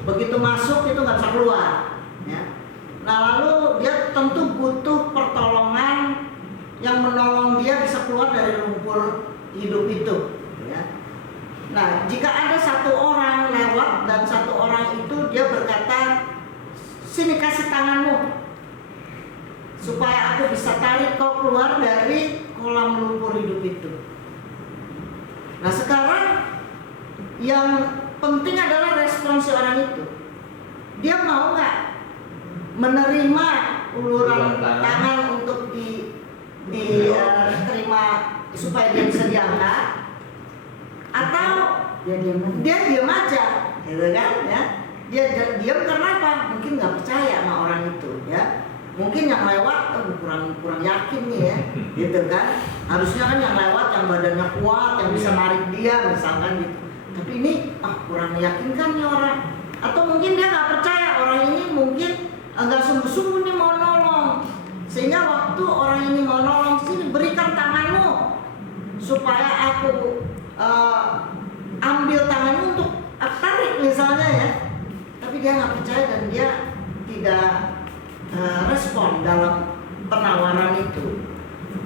Begitu masuk itu nggak bisa keluar ya. Nah, lalu dia tentu butuh pertolongan yang menolong dia bisa keluar dari lumpur hidup itu ya. Nah, jika ada satu orang lewat dan satu orang itu dia berkata, "Sini kasih tanganmu supaya aku bisa tarik kau keluar dari kolam lumpur hidup itu." Nah, sekarang yang penting adalah respons si orang itu. Dia mau nggak menerima uluran tangan untuk diterima supaya dia bisa diangkat, atau dia diam aja, gitu kan ya? Dia diam karena apa? Mungkin nggak percaya sama orang itu ya. Mungkin yang lewat kurang yakin nih ya, gitu kan? Harusnya kan yang lewat yang badannya kuat, yang bisa narik dia misalkan gitu. Tapi ini kurang meyakinkan nih orang. Atau mungkin dia nggak percaya orang ini mungkin nggak sungguh-sungguh nih mau nolong, sehingga waktu orang ini mau nolong, sini berikan tanganmu supaya aku ambil tanganmu untuk tarik misalnya ya. Tapi dia nggak percaya dan dia tidak respon dalam penawaran itu.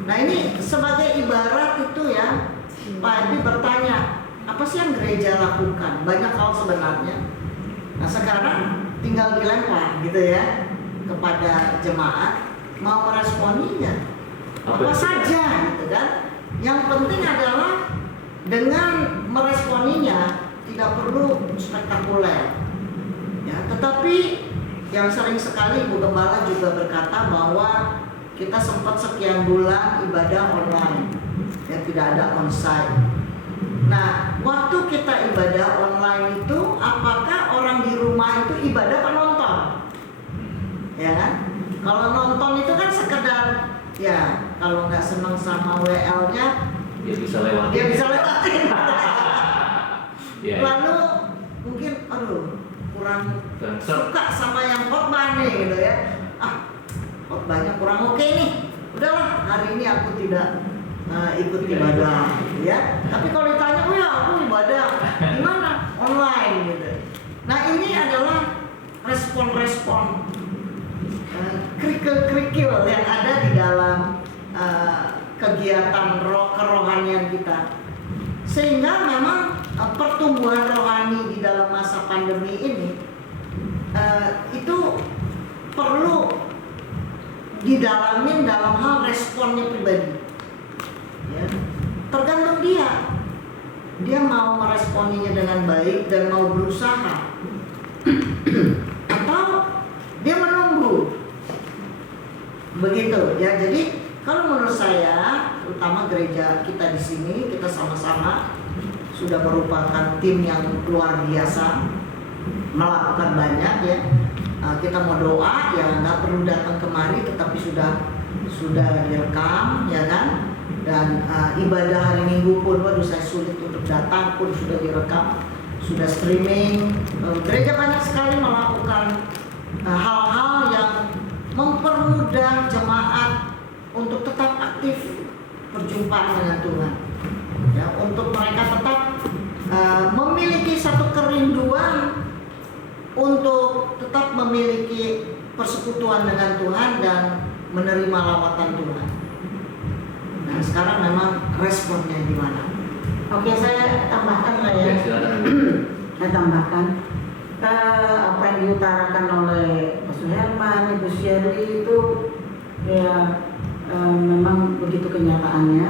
Nah, ini sebagai ibarat itu ya, Pak Edi bertanya, apa sih yang gereja lakukan? Banyak hal sebenarnya. Nah, sekarang tinggal dilempar gitu ya kepada jemaat, mau meresponinya apa saja gitu kan. Yang penting adalah dengan meresponinya tidak perlu spektakuler ya, tetapi yang sering sekali Bu Gembala juga berkata bahwa kita sempat sekian bulan ibadah online ya, tidak ada onsite. Nah, waktu kita ibadah online itu apakah orang di rumah itu ibadah apa nonton? Ya kan? Kalau nonton itu kan sekedar ya kalau nggak senang sama WL-nya Dia bisa lewati. dia bisa lewatin. Ya, Lalu mungkin kurang Dan suka sama yang khotbah nih gitu ya. Khotbahnya kurang oke nih. Udahlah, hari ini aku tidak ikut ibadah ya. Tapi kalau ditanya, "Oh ya, aku ibadah." Gimana? Online gitu. Nah, ini adalah respon-respon kerikil-kerikil yang ada di dalam kegiatan kerohanian kita. Sehingga memang pertumbuhan rohani di dalam masa pandemi ini itu perlu didalamin dalam hal responnya pribadi. Ya. Tergantung dia mau meresponinya dengan baik dan mau berusaha atau dia menunggu. Begitu ya. Jadi kalau menurut saya, terutama gereja kita di sini, kita sama-sama sudah merupakan tim yang luar biasa, melakukan banyak ya. Kita mau doa ya nggak perlu datang kemari, tetapi sudah direkam ya kan. Dan ibadah hari Minggu pun, waduh saya sulit untuk datang pun sudah direkam, sudah streaming. Gereja banyak sekali melakukan hal-hal yang mempermudah jemaat untuk tetap aktif perjumpaan dengan Tuhan. Ya, untuk mereka tetap memiliki satu kerinduan untuk tetap memiliki persekutuan dengan Tuhan dan menerima lawatan Tuhan. Nah, sekarang memang responnya gimana? Oke, saya tambahkan lah ya. Oke, silakan. Saya tambahkan apa yang diutarakan oleh Pak Suherman, Ibu Shirley itu ya memang begitu kenyataannya.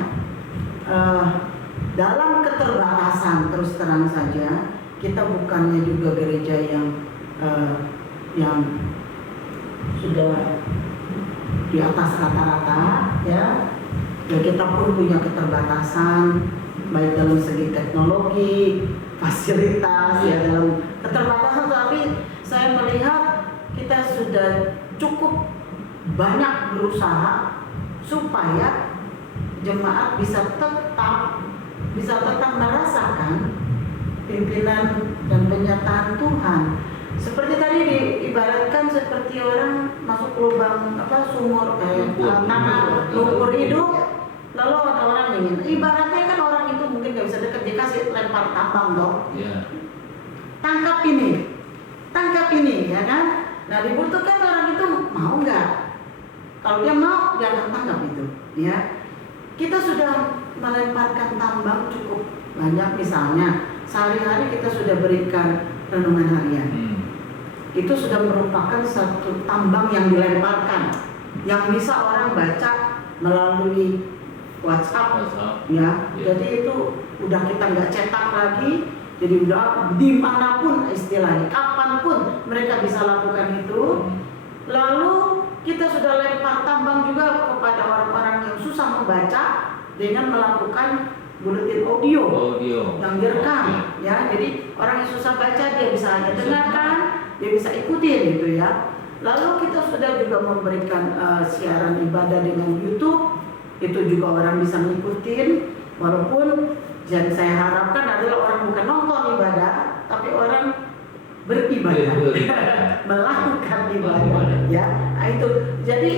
Dalam keterbatasan terus terang saja, kita bukannya juga gereja yang sudah di atas rata-rata ya. Ya kita pun punya keterbatasan baik dalam segi teknologi, fasilitas ya, dalam keterbatasan, tapi saya melihat kita sudah cukup banyak berusaha supaya jemaat bisa tetap merasakan pimpinan dan penyertaan Tuhan. Seperti tadi diibaratkan seperti orang masuk lubang sumur tanah lumpur hidup, lalu ada orang ingin, ibaratnya kan orang itu mungkin nggak bisa dekat, dikasih lempar tambang dong. Ya. Tangkap ini ya kan. Nah dibutuhkan orang itu mau nggak? Kalau dia mau, dia akan tangkap itu ya. Kita sudah melemparkan tambang cukup banyak, misalnya sehari-hari kita sudah berikan renungan harian. Itu sudah merupakan satu tambang yang dilemparkan, yang bisa orang baca melalui WhatsApp. Ya. Jadi itu udah kita nggak cetak lagi, jadi udah dimanapun istilahnya, kapanpun mereka bisa lakukan itu. Lalu kita sudah lempar tambang juga kepada orang-orang yang susah membaca dengan melakukan buletin audio yang direkam. Ya, jadi orang yang susah baca dia bisa hanya dengarkan, dia bisa ikutin gitu ya. Lalu kita sudah juga memberikan siaran ibadah dengan YouTube, itu juga orang bisa ngikutin, walaupun yang saya harapkan adalah orang bukan nonton ibadah, tapi orang beribadah, melakukan ibadah ya. Nah, itu jadi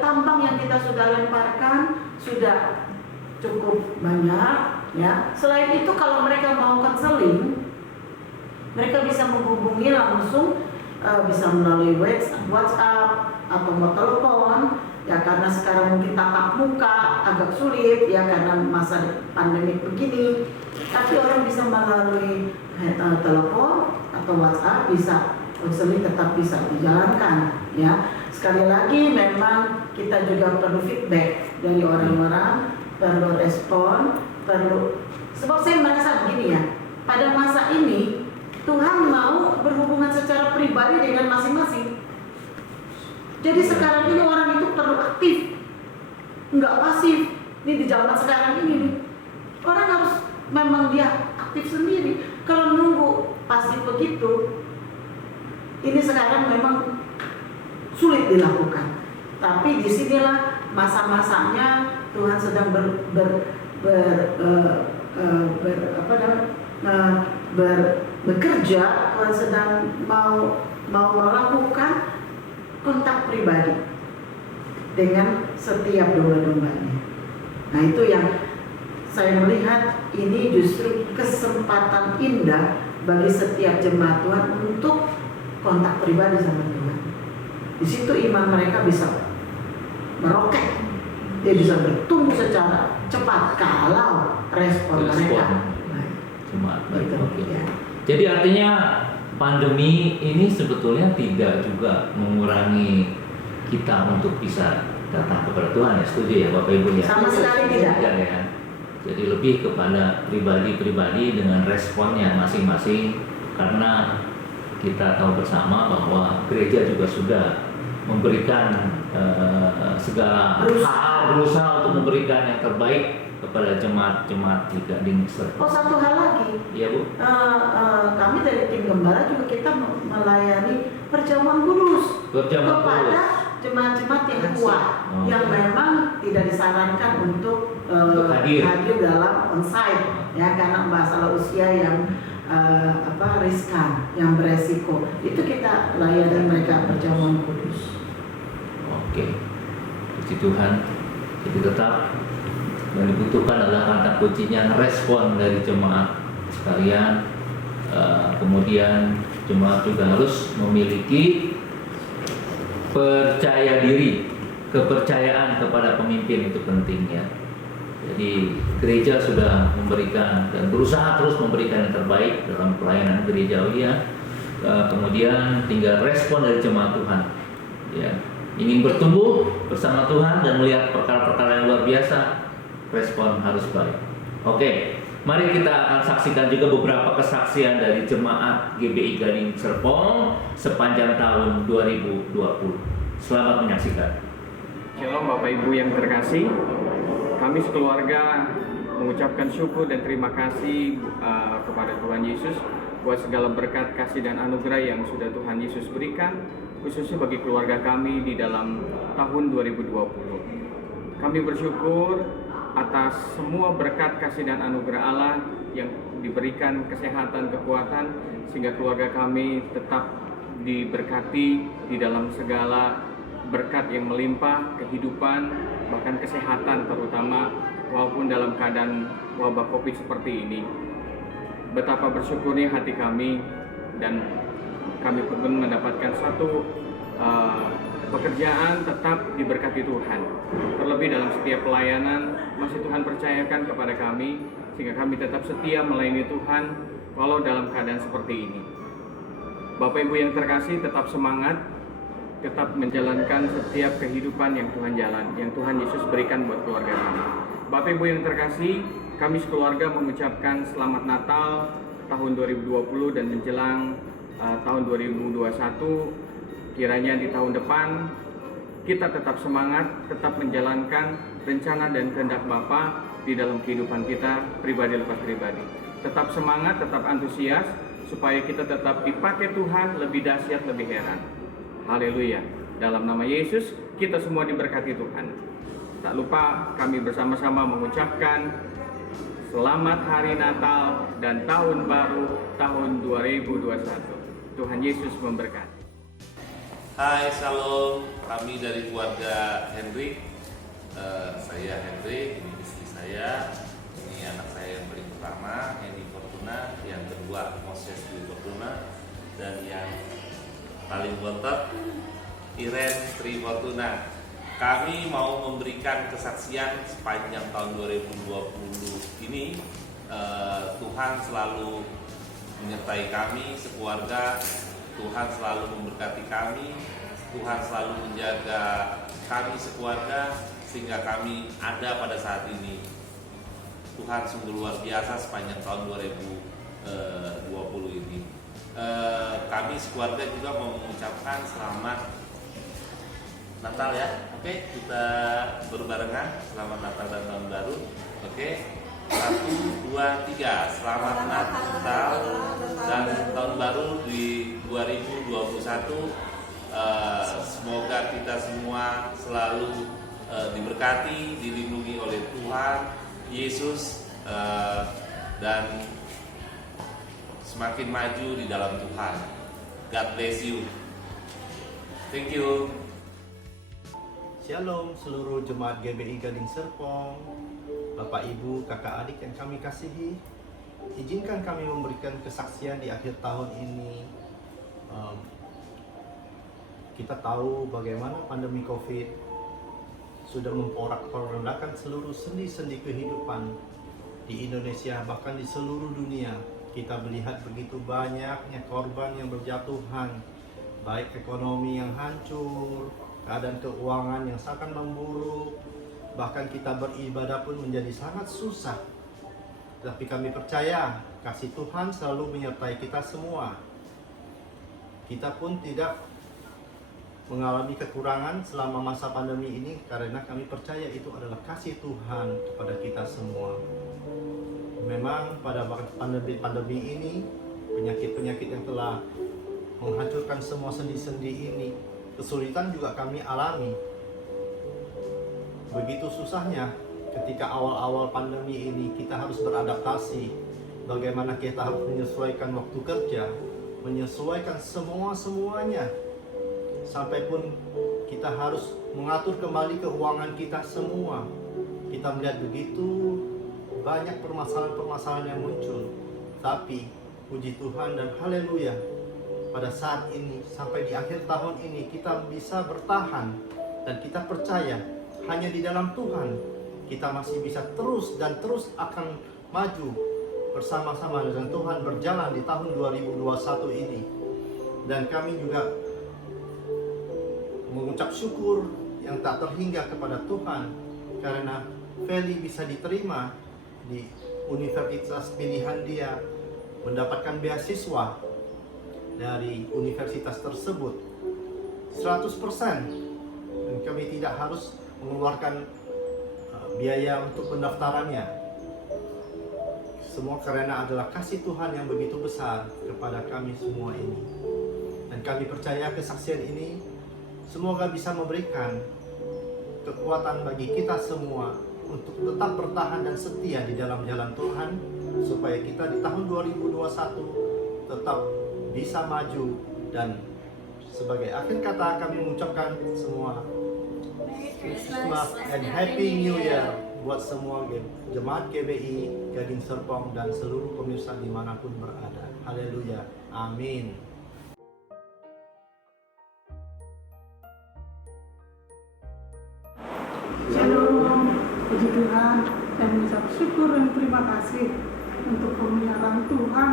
tambang yang kita sudah lemparkan sudah cukup banyak ya. Selain itu kalau mereka mau konseling, mereka bisa menghubungi langsung, bisa melalui WhatsApp atau mau telepon ya, karena sekarang mungkin tatap muka agak sulit ya karena masa pandemi begini. Tapi orang bisa melalui telepon atau WhatsApp, bisa konseling tetap bisa dijalankan ya. Sekali lagi memang kita juga perlu feedback dari orang-orang, perlu respon, sebab saya merasa begini ya, pada masa ini Tuhan mau berhubungan secara pribadi dengan masing-masing. Jadi sekarang ini orang itu perlu aktif, nggak pasif. Ini di zaman sekarang ini nih, orang harus memang dia aktif sendiri. Kalau menunggu pasif begitu, ini sekarang memang sulit dilakukan. Tapi disinilah masa-masanya Tuhan sedang bekerja. Tuhan sedang mau melakukan kontak pribadi dengan setiap domba-dombanya. Nah, itu yang saya melihat ini justru kesempatan indah bagi setiap jemaat Tuhan untuk kontak pribadi sama Tuhan. Di situ iman mereka bisa meroket, dia bisa bertumbuh secara cepat kalau respon mereka. Jemaat baik. Gitu, Oke. ya. Jadi artinya pandemi ini sebetulnya tidak juga mengurangi kita untuk bisa datang kepada Tuhan, ya, setuju ya Bapak Ibu ya? Sama sekali tidak. Ya. Jadi lebih kepada pribadi-pribadi dengan responnya masing-masing, karena kita tahu bersama bahwa gereja juga sudah memberikan segala hal, berusaha untuk memberikan yang terbaik kepada jemaat-jemaat di Gading Serpong. Oh, satu hal lagi, Iya Bu. kami dari tim Gembala juga kita melayani perjamuan kudus Perjamuan kepada kudus. jemaat-jemaat yang kuat, Oh. yang memang tidak disarankan untuk hadir dalam onsite, ya, karena masalah usia yang riskan, yang beresiko. Itu kita layani mereka perjamuan kudus. Oke, puji Tuhan. Jadi tetap yang dibutuhkan adalah kata kuncinya respon dari jemaat sekalian. Kemudian jemaat juga harus memiliki percaya diri, kepercayaan kepada pemimpin, itu penting ya. Jadi gereja sudah memberikan dan berusaha terus memberikan yang terbaik dalam pelayanan gerejawi ya. Kemudian tinggal respon dari jemaat Tuhan ya. Ingin bertumbuh bersama Tuhan dan melihat perkara-perkara yang luar biasa, respon harus baik. Oke, mari kita akan saksikan juga beberapa kesaksian dari jemaat GBI Gading Serpong sepanjang tahun 2020. Selamat menyaksikan. Shalom Bapak Ibu yang terkasih, kami sekeluarga mengucapkan syukur dan terima kasih kepada Tuhan Yesus buat segala berkat, kasih dan anugerah yang sudah Tuhan Yesus berikan, khususnya bagi keluarga kami di dalam tahun 2020. Kami bersyukur atas semua berkat, kasih dan anugerah Allah yang diberikan kesehatan, kekuatan, sehingga keluarga kami tetap diberkati di dalam segala berkat yang melimpah, kehidupan, bahkan kesehatan terutama, walaupun dalam keadaan wabah Covid seperti ini. Betapa bersyukurnya hati kami, dan kami pun mendapatkan satu pekerjaan tetap diberkati Tuhan. Terlebih dalam setiap pelayanan masih Tuhan percayakan kepada kami, sehingga kami tetap setia melayani Tuhan walau dalam keadaan seperti ini. Bapak Ibu yang terkasih, tetap semangat, tetap menjalankan setiap kehidupan yang Tuhan Yesus berikan buat keluarga kami. Bapak Ibu yang terkasih, kami sekeluarga mengucapkan selamat Natal tahun 2020 dan menjelang tahun 2021. Kiranya di tahun depan kita tetap semangat, tetap menjalankan rencana dan kehendak Bapa di dalam kehidupan kita pribadi lepas pribadi. Tetap semangat, tetap antusias, supaya kita tetap dipakai Tuhan lebih dahsyat, lebih heran. Haleluya. Dalam nama Yesus, kita semua diberkati Tuhan. Tak lupa kami bersama-sama mengucapkan selamat hari Natal dan tahun baru tahun 2021. Tuhan Yesus memberkati. Hai, shalom. Kami dari keluarga Hendrik. Saya Hendrik, ini istri saya, ini anak saya yang paling pertama, Henny Fortuna, yang kedua Moses Dwi Fortuna, dan yang paling bontot Iren Tri Fortuna. Kami mau memberikan kesaksian sepanjang tahun 2020 ini. Tuhan selalu menyertai kami sekeluarga. Tuhan selalu memberkati kami, Tuhan selalu menjaga kami sekeluarga sehingga kami ada pada saat ini. Tuhan sungguh luar biasa sepanjang tahun 2020 ini. Kami sekeluarga juga mau mengucapkan selamat Natal ya. Oke, kita berbarengan selamat Natal dan tahun baru. Oke. 1, 2, 3. Selamat Natal dan tahun baru di 2021. Semoga kita semua selalu diberkati, dilindungi oleh Tuhan Yesus, dan semakin maju di dalam Tuhan. God bless you. Thank you. Shalom seluruh jemaat GBI Gading Serpong, Bapak Ibu, kakak adik yang kami kasihi. Izinkan kami memberikan kesaksian di akhir tahun ini. Kita tahu bagaimana pandemi COVID sudah memporak-porandakan seluruh sendi-sendi kehidupan di Indonesia, bahkan di seluruh dunia. Kita melihat begitu banyaknya korban yang berjatuhan, baik ekonomi yang hancur, keadaan keuangan yang sangat memburuk, bahkan kita beribadah pun menjadi sangat susah. Tapi kami percaya kasih Tuhan selalu menyertai kita semua. Kita pun tidak mengalami kekurangan selama masa pandemi ini karena kami percaya itu adalah kasih Tuhan kepada kita semua. Memang pada pandemi ini, penyakit-penyakit yang telah menghancurkan semua sendi-sendi ini, kesulitan juga kami alami. Begitu susahnya ketika awal-awal pandemi ini kita harus beradaptasi. Bagaimana kita harus menyesuaikan waktu kerja, menyesuaikan semuanya. Sampai pun kita harus mengatur kembali keuangan kita semua. Kita melihat begitu banyak permasalahan-permasalahan yang muncul. Tapi puji Tuhan dan haleluya, pada saat ini sampai di akhir tahun ini kita bisa bertahan, dan kita percaya hanya di dalam Tuhan kita masih bisa terus akan maju bersama-sama dengan Tuhan berjalan di tahun 2021 ini. Dan kami juga mengucap syukur yang tak terhingga kepada Tuhan karena Feli bisa diterima di universitas pilihan dia, mendapatkan beasiswa dari universitas tersebut 100%, dan kami tidak harus mengeluarkan biaya untuk pendaftarannya. Semua karena adalah kasih Tuhan yang begitu besar kepada kami semua ini. Dan kami percaya kesaksian ini semoga bisa memberikan kekuatan bagi kita semua untuk tetap bertahan dan setia di dalam jalan Tuhan, supaya kita di tahun 2021 tetap bisa maju. Dan sebagai akhir kata kami mengucapkan semua Christmas and Happy New Year buat semua jemaat GBI Gading Serpong dan seluruh pemirsa dimanapun berada. Haleluya, amin. Shalom, puji Tuhan, dan mengucap syukur dan terima kasih untuk pemeliharaan Tuhan,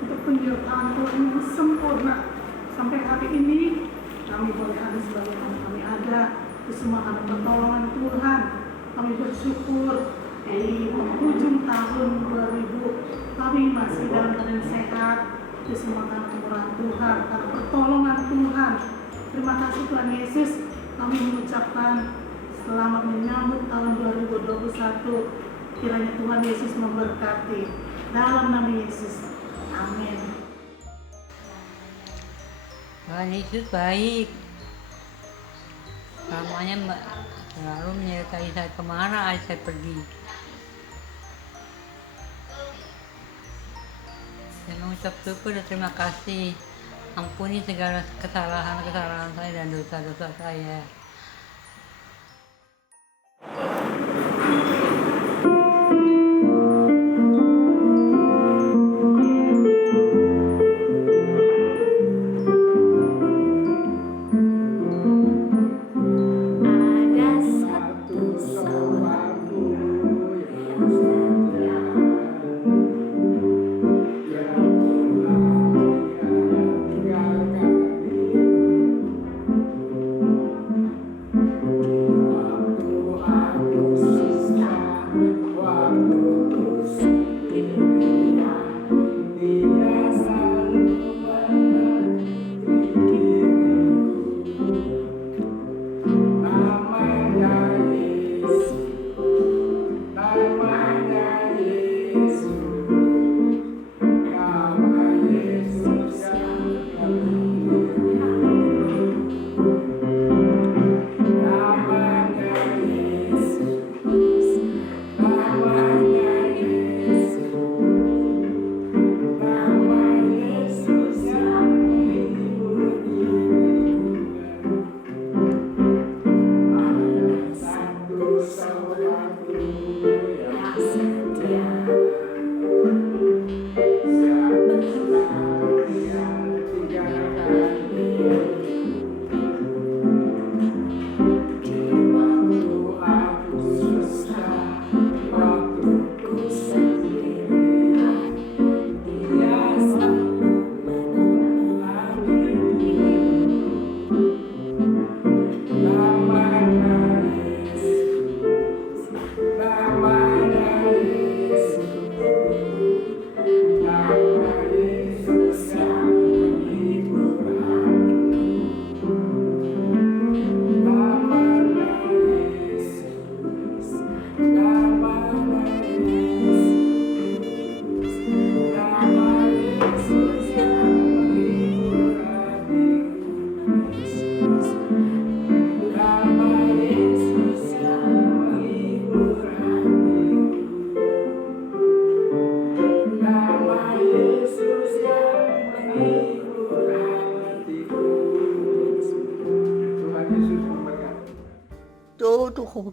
untuk penyertaan Tuhan yang sempurna. Sampai hari ini kami boleh ada sebagai kami ada, itu semua karena pertolongan Tuhan. Kami bersyukur di penghujung tahun 2000 kami masih dalam keadaan sehat, itu semua karena kemurahan Tuhan, karena pertolongan Tuhan. Terima kasih Tuhan Yesus. Kami mengucapkan selamat menyambut tahun 2021. Kiranya Tuhan Yesus memberkati. Dalam nama Yesus. Amin. Tuhan Yesus baik. Selamanya selalu menyertai saya kemana aja saya pergi. Saya mengucap syukur dan terima kasih. Ampuni segala kesalahan-kesalahan saya dan dosa-dosa saya.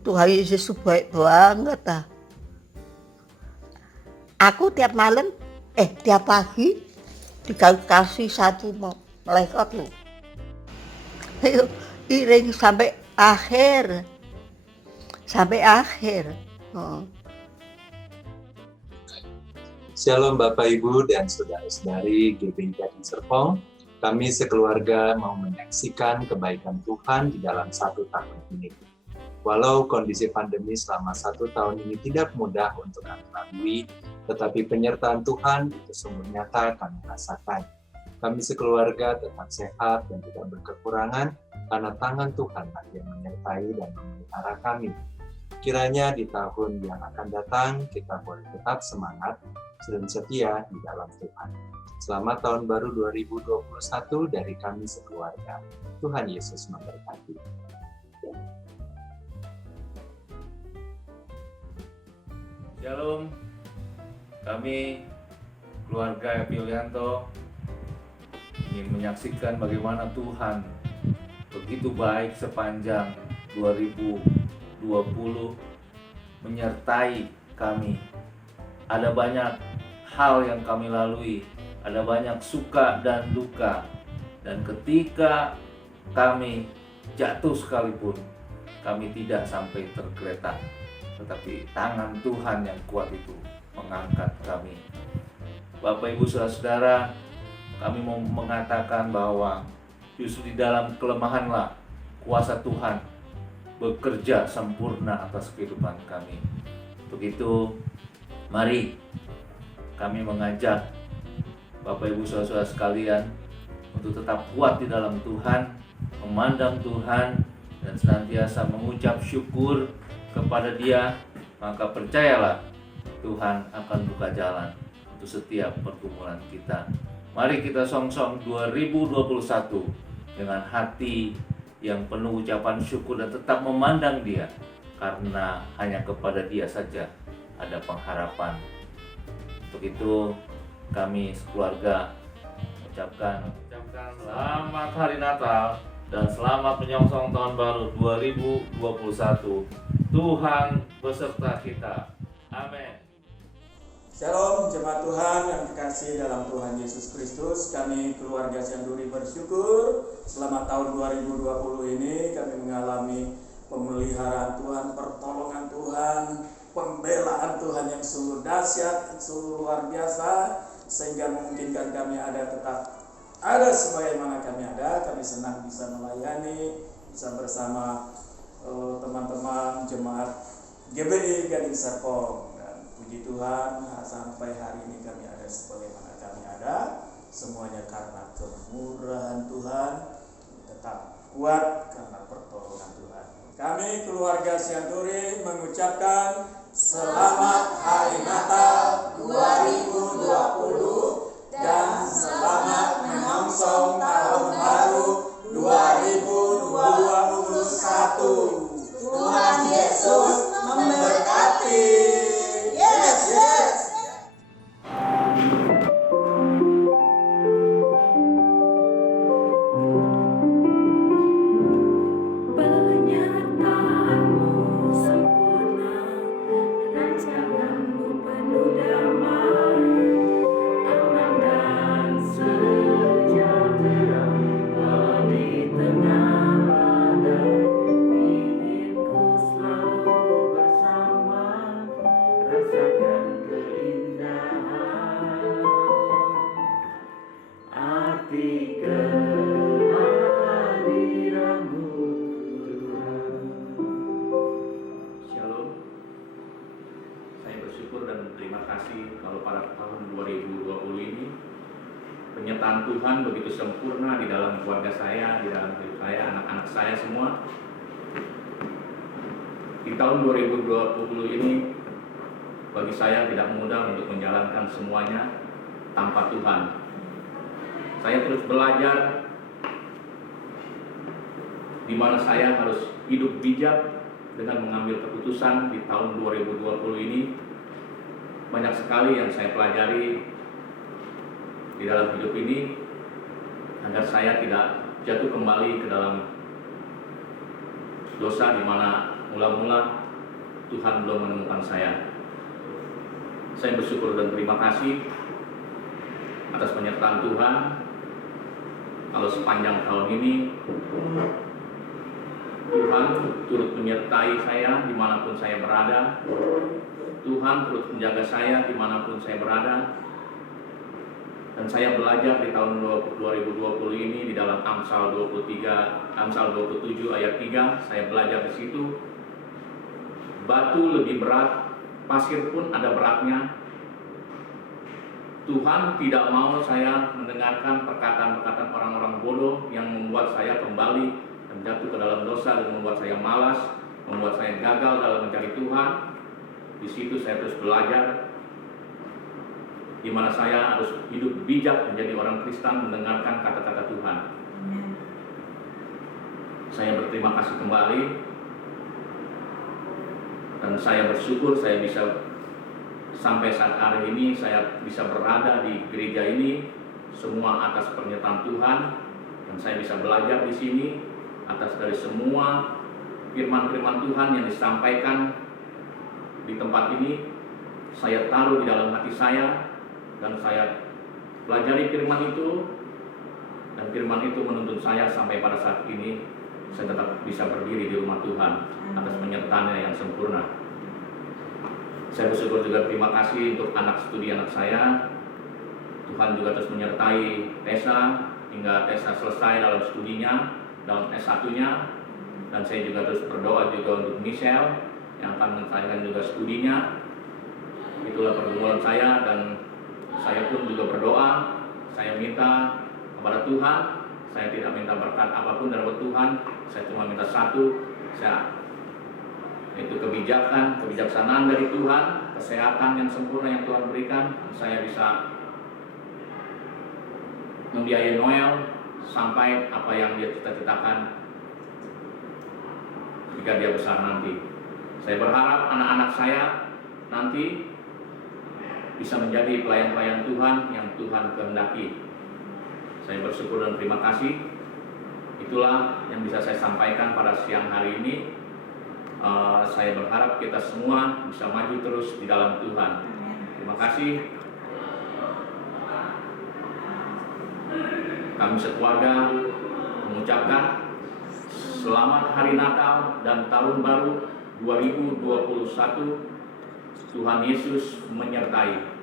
Tuhan Yesus baik banget ah. Aku tiap malam, tiap pagi dikasih satu malaikat loh. Ayo, iring sampai akhir. Oh. Shalom Bapak Ibu dan saudara-saudari GBI Gading Serpong. Kami sekeluarga mau menyaksikan kebaikan Tuhan di dalam 1 tahun ini. Walau kondisi pandemi selama 1 tahun ini tidak mudah untuk kami lalui, tetapi penyertaan Tuhan itu sungguh nyata kami rasakan. Kami sekeluarga tetap sehat dan tidak berkekurangan karena tangan Tuhan yang menyertai dan memelihara kami. Kiranya di tahun yang akan datang kita boleh tetap semangat dan setia di dalam Tuhan. Selamat tahun baru 2021 dari kami sekeluarga. Tuhan Yesus memberkati. Shalom, kami keluarga Yulianto ingin menyaksikan bagaimana Tuhan begitu baik sepanjang 2020 menyertai kami. Ada banyak hal yang kami lalui, ada banyak suka dan duka, dan ketika kami jatuh sekalipun, kami tidak sampai tergeletak. Tetapi tangan Tuhan yang kuat itu mengangkat kami. Bapak Ibu Saudara-saudara, kami mau mengatakan bahwa justru di dalam kelemahanlah kuasa Tuhan bekerja sempurna atas kehidupan kami. Untuk itu, mari kami mengajak Bapak Ibu Saudara-saudara sekalian untuk tetap kuat di dalam Tuhan, memandang Tuhan, dan senantiasa mengucap syukur kepada Dia, maka percayalah Tuhan akan buka jalan untuk setiap pergumulan kita. Mari kita song-song 2021 dengan hati yang penuh ucapan syukur dan tetap memandang Dia, karena hanya kepada Dia saja ada pengharapan. Untuk itu kami sekeluarga ucapkan selamat hari Natal dan selamat menyongsong tahun baru 2021. Tuhan beserta kita. Amin. Shalom jemaat Tuhan yang terkasih dalam Tuhan Yesus Kristus. Kami keluarga Syanduri bersyukur selama tahun 2020 ini kami mengalami pemeliharaan Tuhan, pertolongan Tuhan, pembelaan Tuhan yang sungguh dahsyat, sungguh luar biasa, sehingga memungkinkan kami tetap ada sebagaimana kami ada. Kami senang bisa melayani, bisa bersama teman-teman jemaat GBI Gading Serpong, dan puji Tuhan sampai hari ini kami ada sebagaimana kami ada, semuanya karena kemurahan Tuhan, tetap kuat karena pertolongan Tuhan. Kami keluarga Syanduri mengucapkan selamat hari Natal 2020 dan selamat menyongsong tahun baru 2021. Tuhan Yesus memberkati. Yes. Penyertaanmu sempurna, rancanganmu penuh damai, aman dan sejahtera di tengah badai. Inginku selalu bersama, rasakan keindahan arti kehadiranmu Tuhan. Shalom. Saya bersyukur dan berterima kasih kalau pada tahun 2020 ini penyertaan Tuhan begitu sempurna di dalam keluarga saya, di dalam hidup saya, anak-anak saya semua. Di tahun 2020 ini bagi saya tidak mudah untuk menjalankan semuanya tanpa Tuhan. Saya terus belajar di mana saya harus hidup bijak dengan mengambil keputusan di tahun 2020 ini. Banyak sekali yang saya pelajari di dalam hidup ini agar saya tidak jatuh kembali ke dalam dosa di mana mula-mula Tuhan belum menemukan saya. Saya bersyukur dan terima kasih atas penyertaan Tuhan. Kalau sepanjang tahun ini Tuhan turut menyertai saya dimanapun saya berada. Tuhan terus menjaga saya dimanapun saya berada. Dan saya belajar di tahun 2020 ini di dalam Amsal 27 ayat 3, saya belajar di situ, batu lebih berat, pasir pun ada beratnya. Tuhan tidak mau saya mendengarkan perkataan-perkataan orang-orang bodoh yang membuat saya kembali dan jatuh ke dalam dosa dan membuat saya malas, membuat saya gagal dalam mencari Tuhan. Di situ saya terus belajar, di mana saya harus hidup bijak menjadi orang Kristen, mendengarkan kata-kata Tuhan. Saya berterima kasih kembali dan saya bersyukur saya bisa sampai saat hari ini saya bisa berada di gereja ini semua atas penyertaan Tuhan, dan saya bisa belajar di sini atas dari semua firman-firman Tuhan yang disampaikan di tempat ini. Saya taruh di dalam hati saya dan saya pelajari firman itu, dan firman itu menuntun saya sampai pada saat ini saya tetap bisa berdiri di rumah Tuhan atas penyertaannya yang sempurna. Saya bersyukur juga terima kasih untuk anak studi anak saya. Tuhan juga terus menyertai Tessa hingga Tessa selesai dalam studinya, dalam S1-nya. Dan saya juga terus berdoa juga untuk Michelle yang akan menyelesaikan juga studinya. Itulah pergumulan saya, dan saya pun juga berdoa. Saya minta kepada Tuhan, saya tidak minta berkat apapun dari Tuhan. Saya cuma minta satu, itu kebijaksanaan dari Tuhan, kesehatan yang sempurna yang Tuhan berikan. Saya bisa membiayai Noel sampai apa yang dia cita-citakan jika dia besar nanti. Saya berharap anak-anak saya nanti bisa menjadi pelayan-pelayan Tuhan yang Tuhan kehendaki. Saya bersyukur dan terima kasih. Itulah yang bisa saya sampaikan pada siang hari ini. Saya berharap kita semua bisa maju terus di dalam Tuhan. Terima kasih. Kami sekeluarga mengucapkan selamat Hari Natal dan Tahun Baru 2021. Tuhan Yesus menyertai.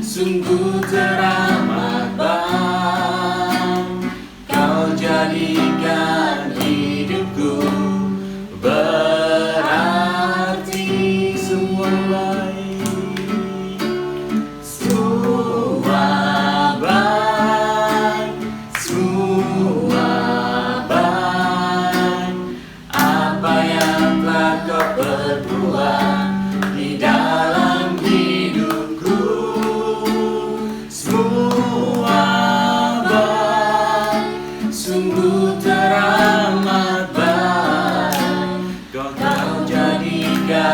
Sungguh teramat baik, kau jadikan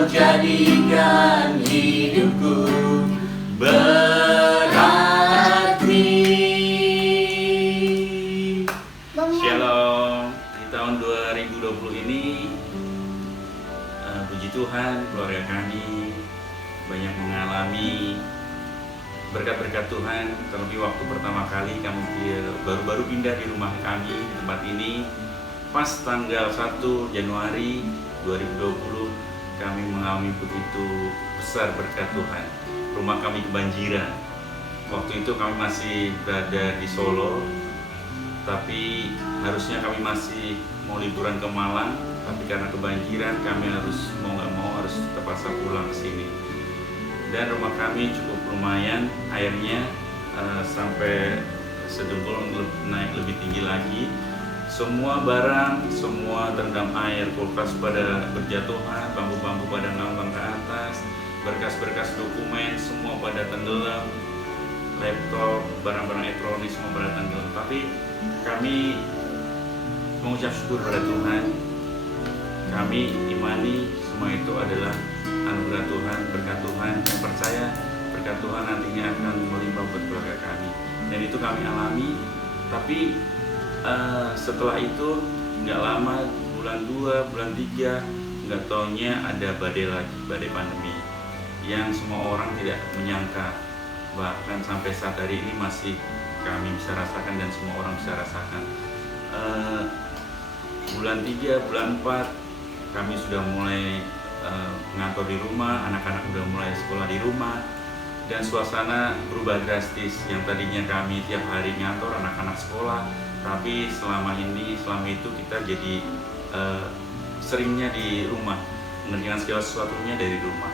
Kau jadikan hidupku berarti. Shalom. Di tahun 2020 ini puji Tuhan, keluarga kami banyak mengalami berkat-berkat Tuhan. Terlebih waktu pertama kali kami baru-baru pindah di rumah kami di tempat ini, pas tanggal 1 Januari 2020 kami mengalami begitu besar berkat Tuhan. Rumah kami kebanjiran. Waktu itu kami masih berada di Solo, tapi harusnya kami masih mau liburan ke Malang, tapi karena kebanjiran kami harus mau nggak mau harus terpaksa pulang ke sini. Dan rumah kami cukup lumayan, airnya sampai sedengkul naik lebih tinggi lagi. Semua barang, semua terendam air, kulkas pada berjatuhan, bambu-bambu pada ngambang ke atas, berkas-berkas dokumen semua pada tenggelam, laptop, barang-barang elektronik semua pada tenggelam. Tapi kami mengucap syukur pada Tuhan. Kami imani semua itu adalah anugerah Tuhan, berkat Tuhan, dan percaya berkat Tuhan nantinya akan melimpah buat keluarga kami. Dan itu kami alami. Tapi setelah itu nggak lama, bulan 2, bulan 3, nggak taunya ada badai lagi, badai pandemi yang semua orang tidak menyangka. Bahkan sampai saat hari ini masih kami bisa rasakan dan semua orang bisa rasakan. Bulan 3, bulan 4 kami sudah mulai ngantor di rumah, anak-anak sudah mulai sekolah di rumah, dan suasana berubah drastis. Yang tadinya kami tiap hari ngantor, anak-anak sekolah, tapi selama itu kita jadi seringnya di rumah, mengerjakan segala sesuatunya dari rumah,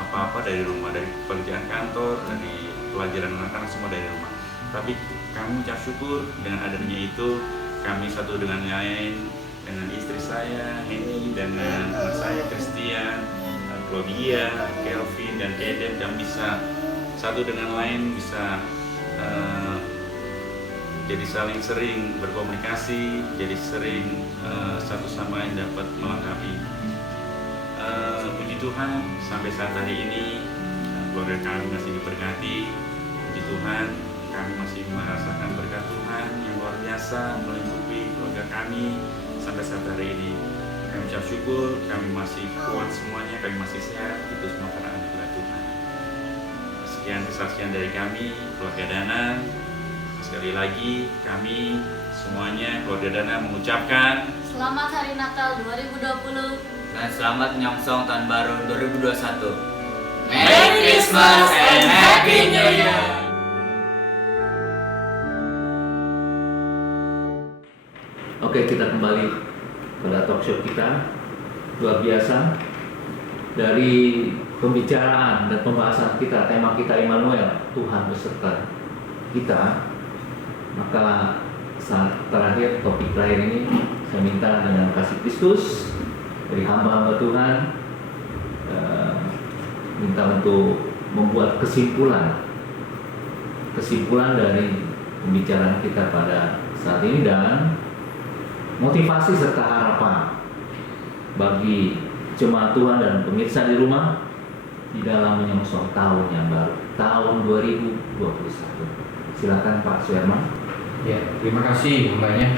apa-apa dari rumah, dari pekerjaan kantor, dari pelajaran anak-anak semua dari rumah. Tapi kami ucap syukur dengan adanya itu, kami satu dengan lain, dengan istri saya, Henny, dengan anak saya, Christian, Claudia, Kelvin, dan Eden, dan bisa satu dengan lain bisa jadi saling sering berkomunikasi, jadi sering satu sama lain dapat melengkapi. Puji Tuhan, sampai saat hari ini keluarga kami masih diberkati. Puji Tuhan, kami masih merasakan berkat Tuhan yang luar biasa melingkupi keluarga kami sampai saat hari ini. Kami ucap syukur, kami masih kuat semuanya, kami masih sehat. Itu semua karena anugerah Tuhan. Sekian kesaksian dari kami, keluarga Dana. Sekali lagi kami semuanya keluarga Dana mengucapkan Selamat Hari Natal 2020 dan selamat menyongsong Tahun Baru 2021. Merry Christmas and Happy New Year. Oke, kita kembali pada talk show kita. Luar biasa. Dari pembicaraan dan pembahasan kita, tema kita Immanuel, Tuhan beserta kita. Maka saat terakhir, topik terakhir ini, saya minta dengan kasih Kristus dari hamba-hamba Tuhan, minta untuk membuat kesimpulan dari pembicaraan kita pada saat ini, dan motivasi serta harapan bagi jemaat Tuhan dan pemirsa di rumah di dalam menyongsong tahun yang baru, tahun 2021. Silakan Pak Suherman. Ya, terima kasih mbaknya.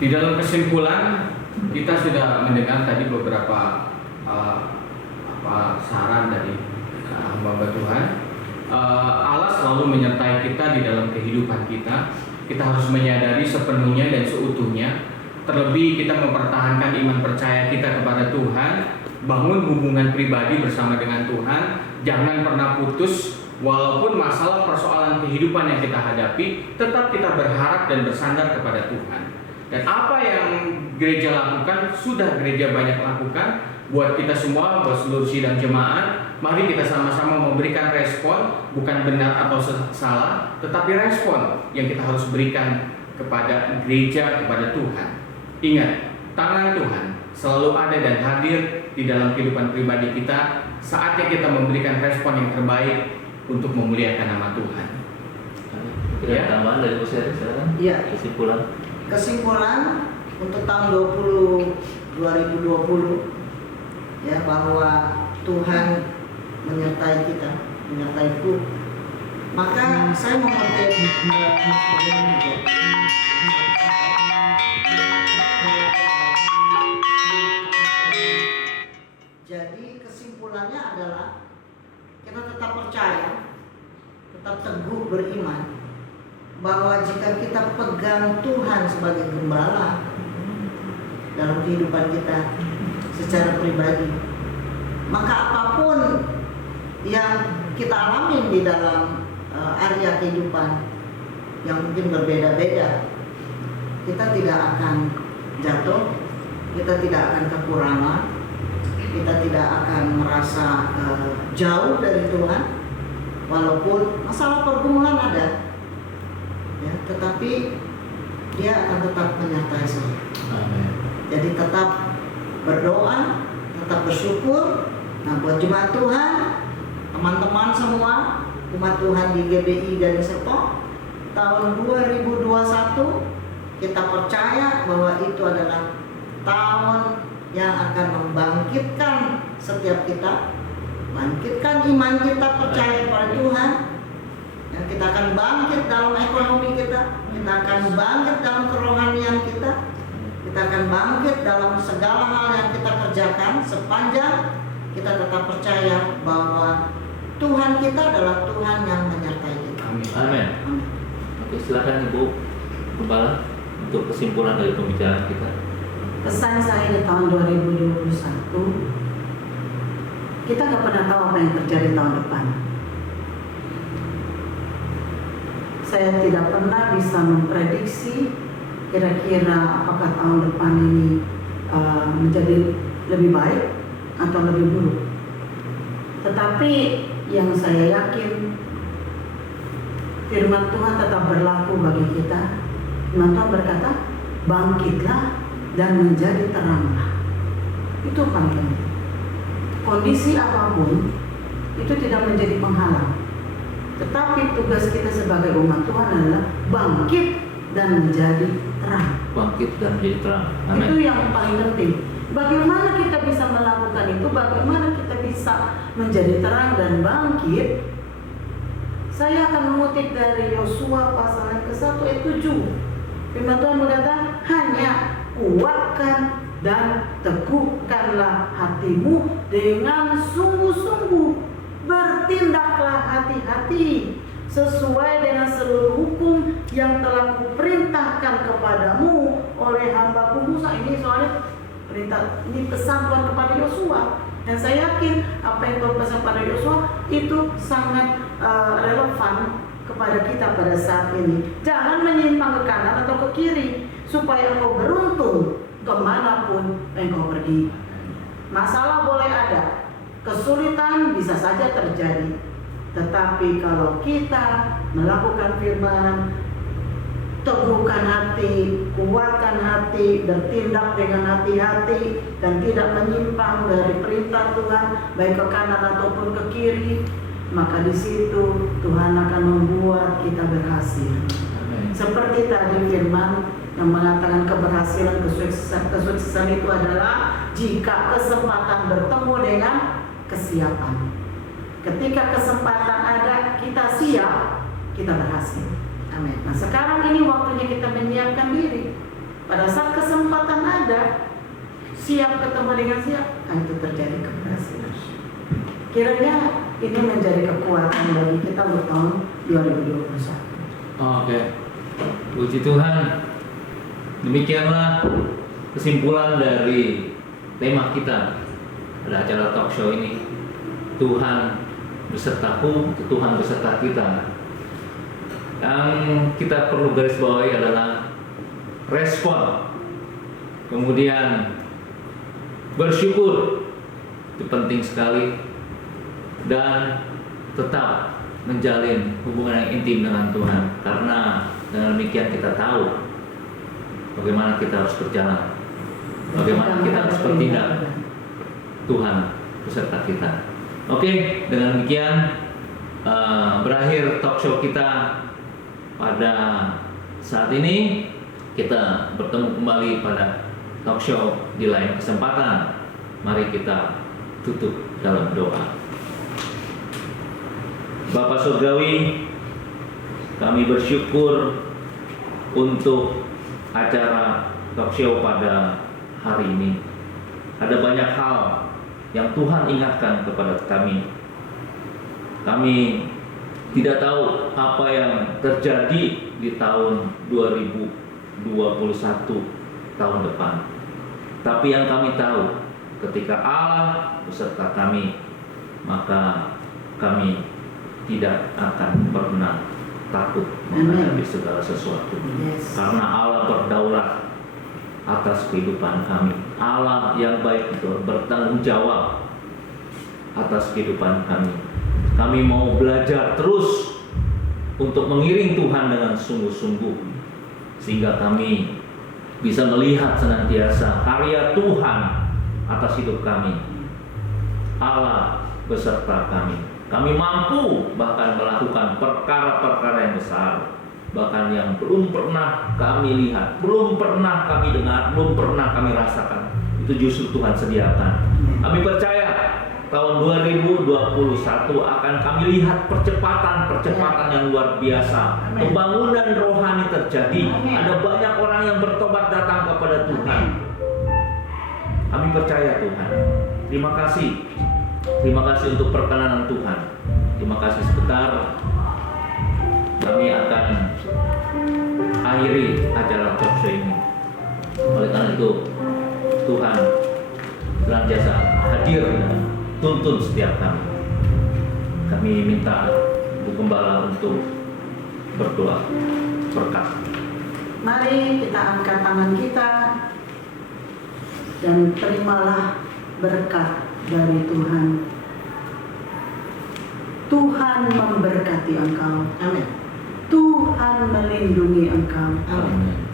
Di dalam kesimpulan kita sudah mendengar tadi beberapa saran dari hamba Tuhan. Allah selalu menyertai kita di dalam kehidupan kita. Kita harus menyadari sepenuhnya dan seutuhnya. Terlebih kita mempertahankan iman percaya kita kepada Tuhan, bangun hubungan pribadi bersama dengan Tuhan, jangan pernah putus. Walaupun masalah persoalan kehidupan yang kita hadapi, tetap kita berharap dan bersandar kepada Tuhan. Dan apa yang gereja lakukan, sudah gereja banyak lakukan. Buat kita semua, buat seluruh sidang jemaat, mari kita sama-sama memberikan respon, bukan benar atau salah, tetapi respon yang kita harus berikan kepada gereja, kepada Tuhan. Ingat, tangan Tuhan selalu ada dan hadir di dalam kehidupan pribadi kita. Saatnya kita memberikan respon yang terbaik untuk memuliakan nama Tuhan. Ya, tambahan dari Bu Seri, silakan. Iya. Kesimpulan untuk tahun 2020 ya bahwa Tuhan menyertai kita, menyertaiku. Maka saya mengutip jadi kesimpulannya adalah kita tetap percaya, tetap teguh beriman bahwa jika kita pegang Tuhan sebagai gembala dalam kehidupan kita secara pribadi, maka apapun yang kita alami di dalam area kehidupan yang mungkin berbeda-beda, kita tidak akan jatuh, kita tidak akan kekurangan, kita tidak akan merasa jauh dari Tuhan, walaupun masalah pergumulan ada, ya, tetapi Dia akan tetap menyertai saya. Amin. Jadi tetap berdoa, tetap bersyukur. Nah, buat jemaat Tuhan, teman-teman semua, umat Tuhan di GBI Gading Serpong, tahun 2021 kita percaya bahwa itu adalah tahun yang akan membangkitkan setiap kita, bangkitkan iman kita, percaya kepada Tuhan. Ya, kita akan bangkit dalam ekonomi kita akan bangkit dalam kerohanian kita akan bangkit dalam segala hal yang kita kerjakan sepanjang kita tetap percaya bahwa Tuhan kita adalah Tuhan yang menyertai kita. Amin. Oke, silakan Ibu Gembala untuk kesimpulan dari pembicaraan kita. Pesan saya di tahun 2021, kita nggak pernah tahu apa yang terjadi tahun depan. Saya tidak pernah bisa memprediksi kira-kira apakah tahun depan ini menjadi lebih baik atau lebih buruk. Tetapi yang saya yakin, firman Tuhan tetap berlaku bagi kita. Firman Tuhan berkata, bangkitlah dan menjadi teranglah. Itu paling penting. Kondisi apapun itu tidak menjadi penghalang. Tetapi tugas kita sebagai umat Tuhan adalah bangkit dan menjadi terang. Bangkit dan menjadi terang. Amin. Itu yang paling penting. Bagaimana kita bisa melakukan itu? Bagaimana kita bisa menjadi terang dan bangkit? Saya akan mengutip dari Yosua pasal yang ke-1 ayat 7. Firman Tuhan berkata, hanya kuatkan dan teguhkanlah hatimu dengan sungguh-sungguh. Bertindaklah hati-hati sesuai dengan seluruh hukum yang telah kuperintahkan kepadamu oleh hamba-Ku Musa. Ini soalnya perintah, ini pesan Tuhan kepada Yosua. Dan saya yakin apa yang Tuhan pesan pada Yosua itu sangat relevan kepada kita pada saat ini. Jangan menyimpang ke kanan atau ke kiri supaya engkau beruntung kemanapun engkau pergi. Masalah boleh ada, kesulitan bisa saja terjadi, tetapi kalau kita melakukan firman, teguhkan hati, kuatkan hati, bertindak dengan hati-hati dan tidak menyimpang dari perintah Tuhan baik ke kanan ataupun ke kiri, maka di situ Tuhan akan membuat kita berhasil. Amen. Seperti tadi firman yang mengatakan keberhasilan, kesuksesan itu adalah jika kesempatan bertemu dengan kesiapan. Ketika kesempatan ada, kita siap, kita berhasil. Amin. Nah, sekarang ini waktunya kita menyiapkan diri. Pada saat kesempatan ada, siap ketemu dengan siap, itu terjadi keberhasilan. Kiranya ini menjadi kekuatan bagi kita untuk tahun 2021. Oke. Puji Tuhan. Demikianlah kesimpulan dari tema kita pada acara talk show ini. Tuhan besertaku, Tuhan beserta kita. Yang kita perlu garis bawahi adalah respon, kemudian bersyukur, itu penting sekali, dan tetap menjalin hubungan yang intim dengan Tuhan, karena dengan demikian kita tahu bagaimana kita harus berjalan, bagaimana kita harus bertindak. Tuhan beserta kita. Oke, dengan demikian berakhir talk show kita pada saat ini. Kita bertemu kembali pada talk show di lain kesempatan. Mari kita tutup dalam doa. Bapa Surgawi, kami bersyukur untuk acara talk show pada hari ini. Ada banyak hal yang Tuhan ingatkan kepada kami. Kami tidak tahu apa yang terjadi di tahun 2021 tahun depan. Tapi yang kami tahu, ketika Allah beserta kami, maka kami tidak akan pernah takut menghadapi segala sesuatu. Karena Allah berdaulat atas kehidupan kami. Allah yang baik itu bertanggung jawab atas kehidupan kami. Kami mau belajar terus untuk mengiring Tuhan dengan sungguh-sungguh, sehingga kami bisa melihat senantiasa karya Tuhan atas hidup kami. Allah beserta kami. Kami mampu bahkan melakukan perkara-perkara yang besar, bahkan yang belum pernah kami lihat, belum pernah kami dengar, belum pernah kami rasakan. Itu justru Tuhan sediakan. Kami percaya tahun 2021 akan kami lihat percepatan yang luar biasa. Pembangunan rohani terjadi. Ada banyak orang yang bertobat datang kepada Tuhan. Kami percaya Tuhan. Terima kasih. Terima kasih untuk perkenanan Tuhan. Terima kasih sebentar. Kami akan akhiri acara talk show ini. Oleh karena itu, Tuhan senantiasa hadir dan tuntun setiap kami. Kami minta Bu Gembala untuk berdoa berkat. Mari kita angkat tangan kita dan terimalah berkat dari Tuhan. Tuhan memberkati engkau. Amin. Tuhan melindungi engkau. Amin.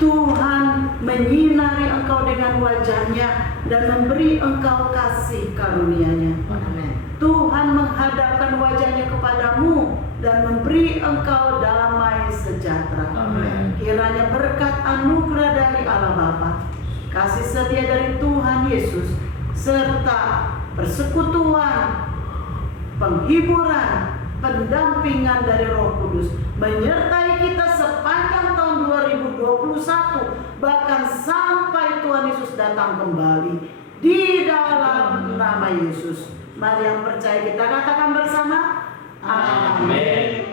Tuhan menyinari engkau dengan wajah-Nya dan memberi engkau kasih karunia-Nya. Amin. Tuhan menghadapkan wajah-Nya kepadamu dan memberi engkau damai sejahtera. Amin. Kiranya berkat anugerah dari Allah Bapa, kasih setia dari Tuhan Yesus, serta persekutuan, penghiburan, pendampingan dari Roh Kudus menyertai kita sepanjang tahun 2021, bahkan sampai Tuhan Yesus datang kembali di dalam nama Yesus. Mari yang percaya kita katakan bersama, amin.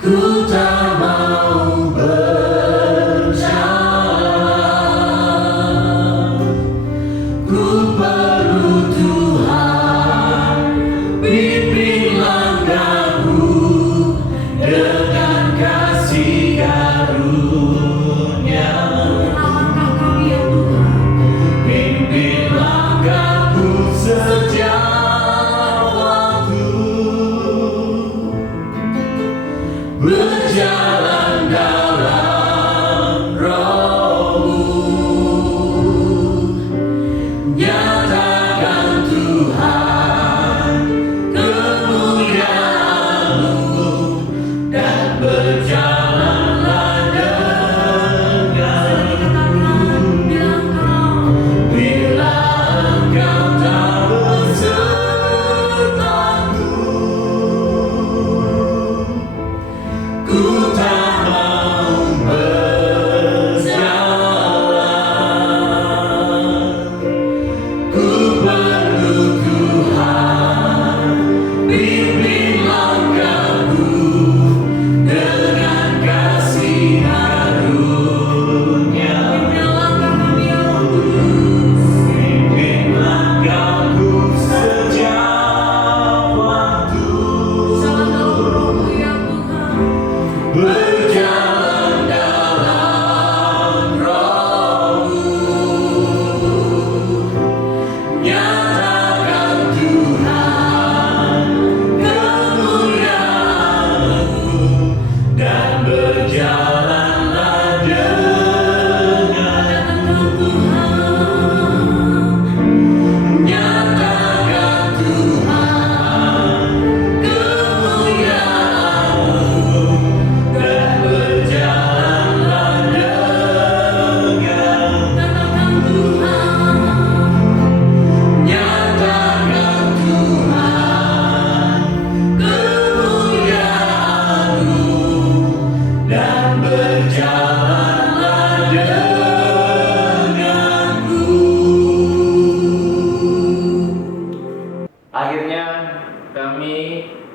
Ku tak mau berjalan, ku perlu Tuhan.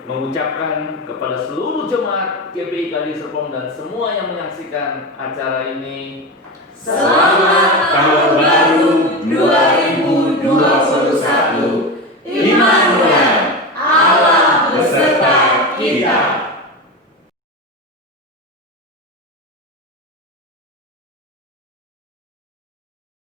mengucapkan kepada seluruh jemaat GPI Kali Serpong dan semua yang menyaksikan acara ini, Selamat Tahun Baru 2021.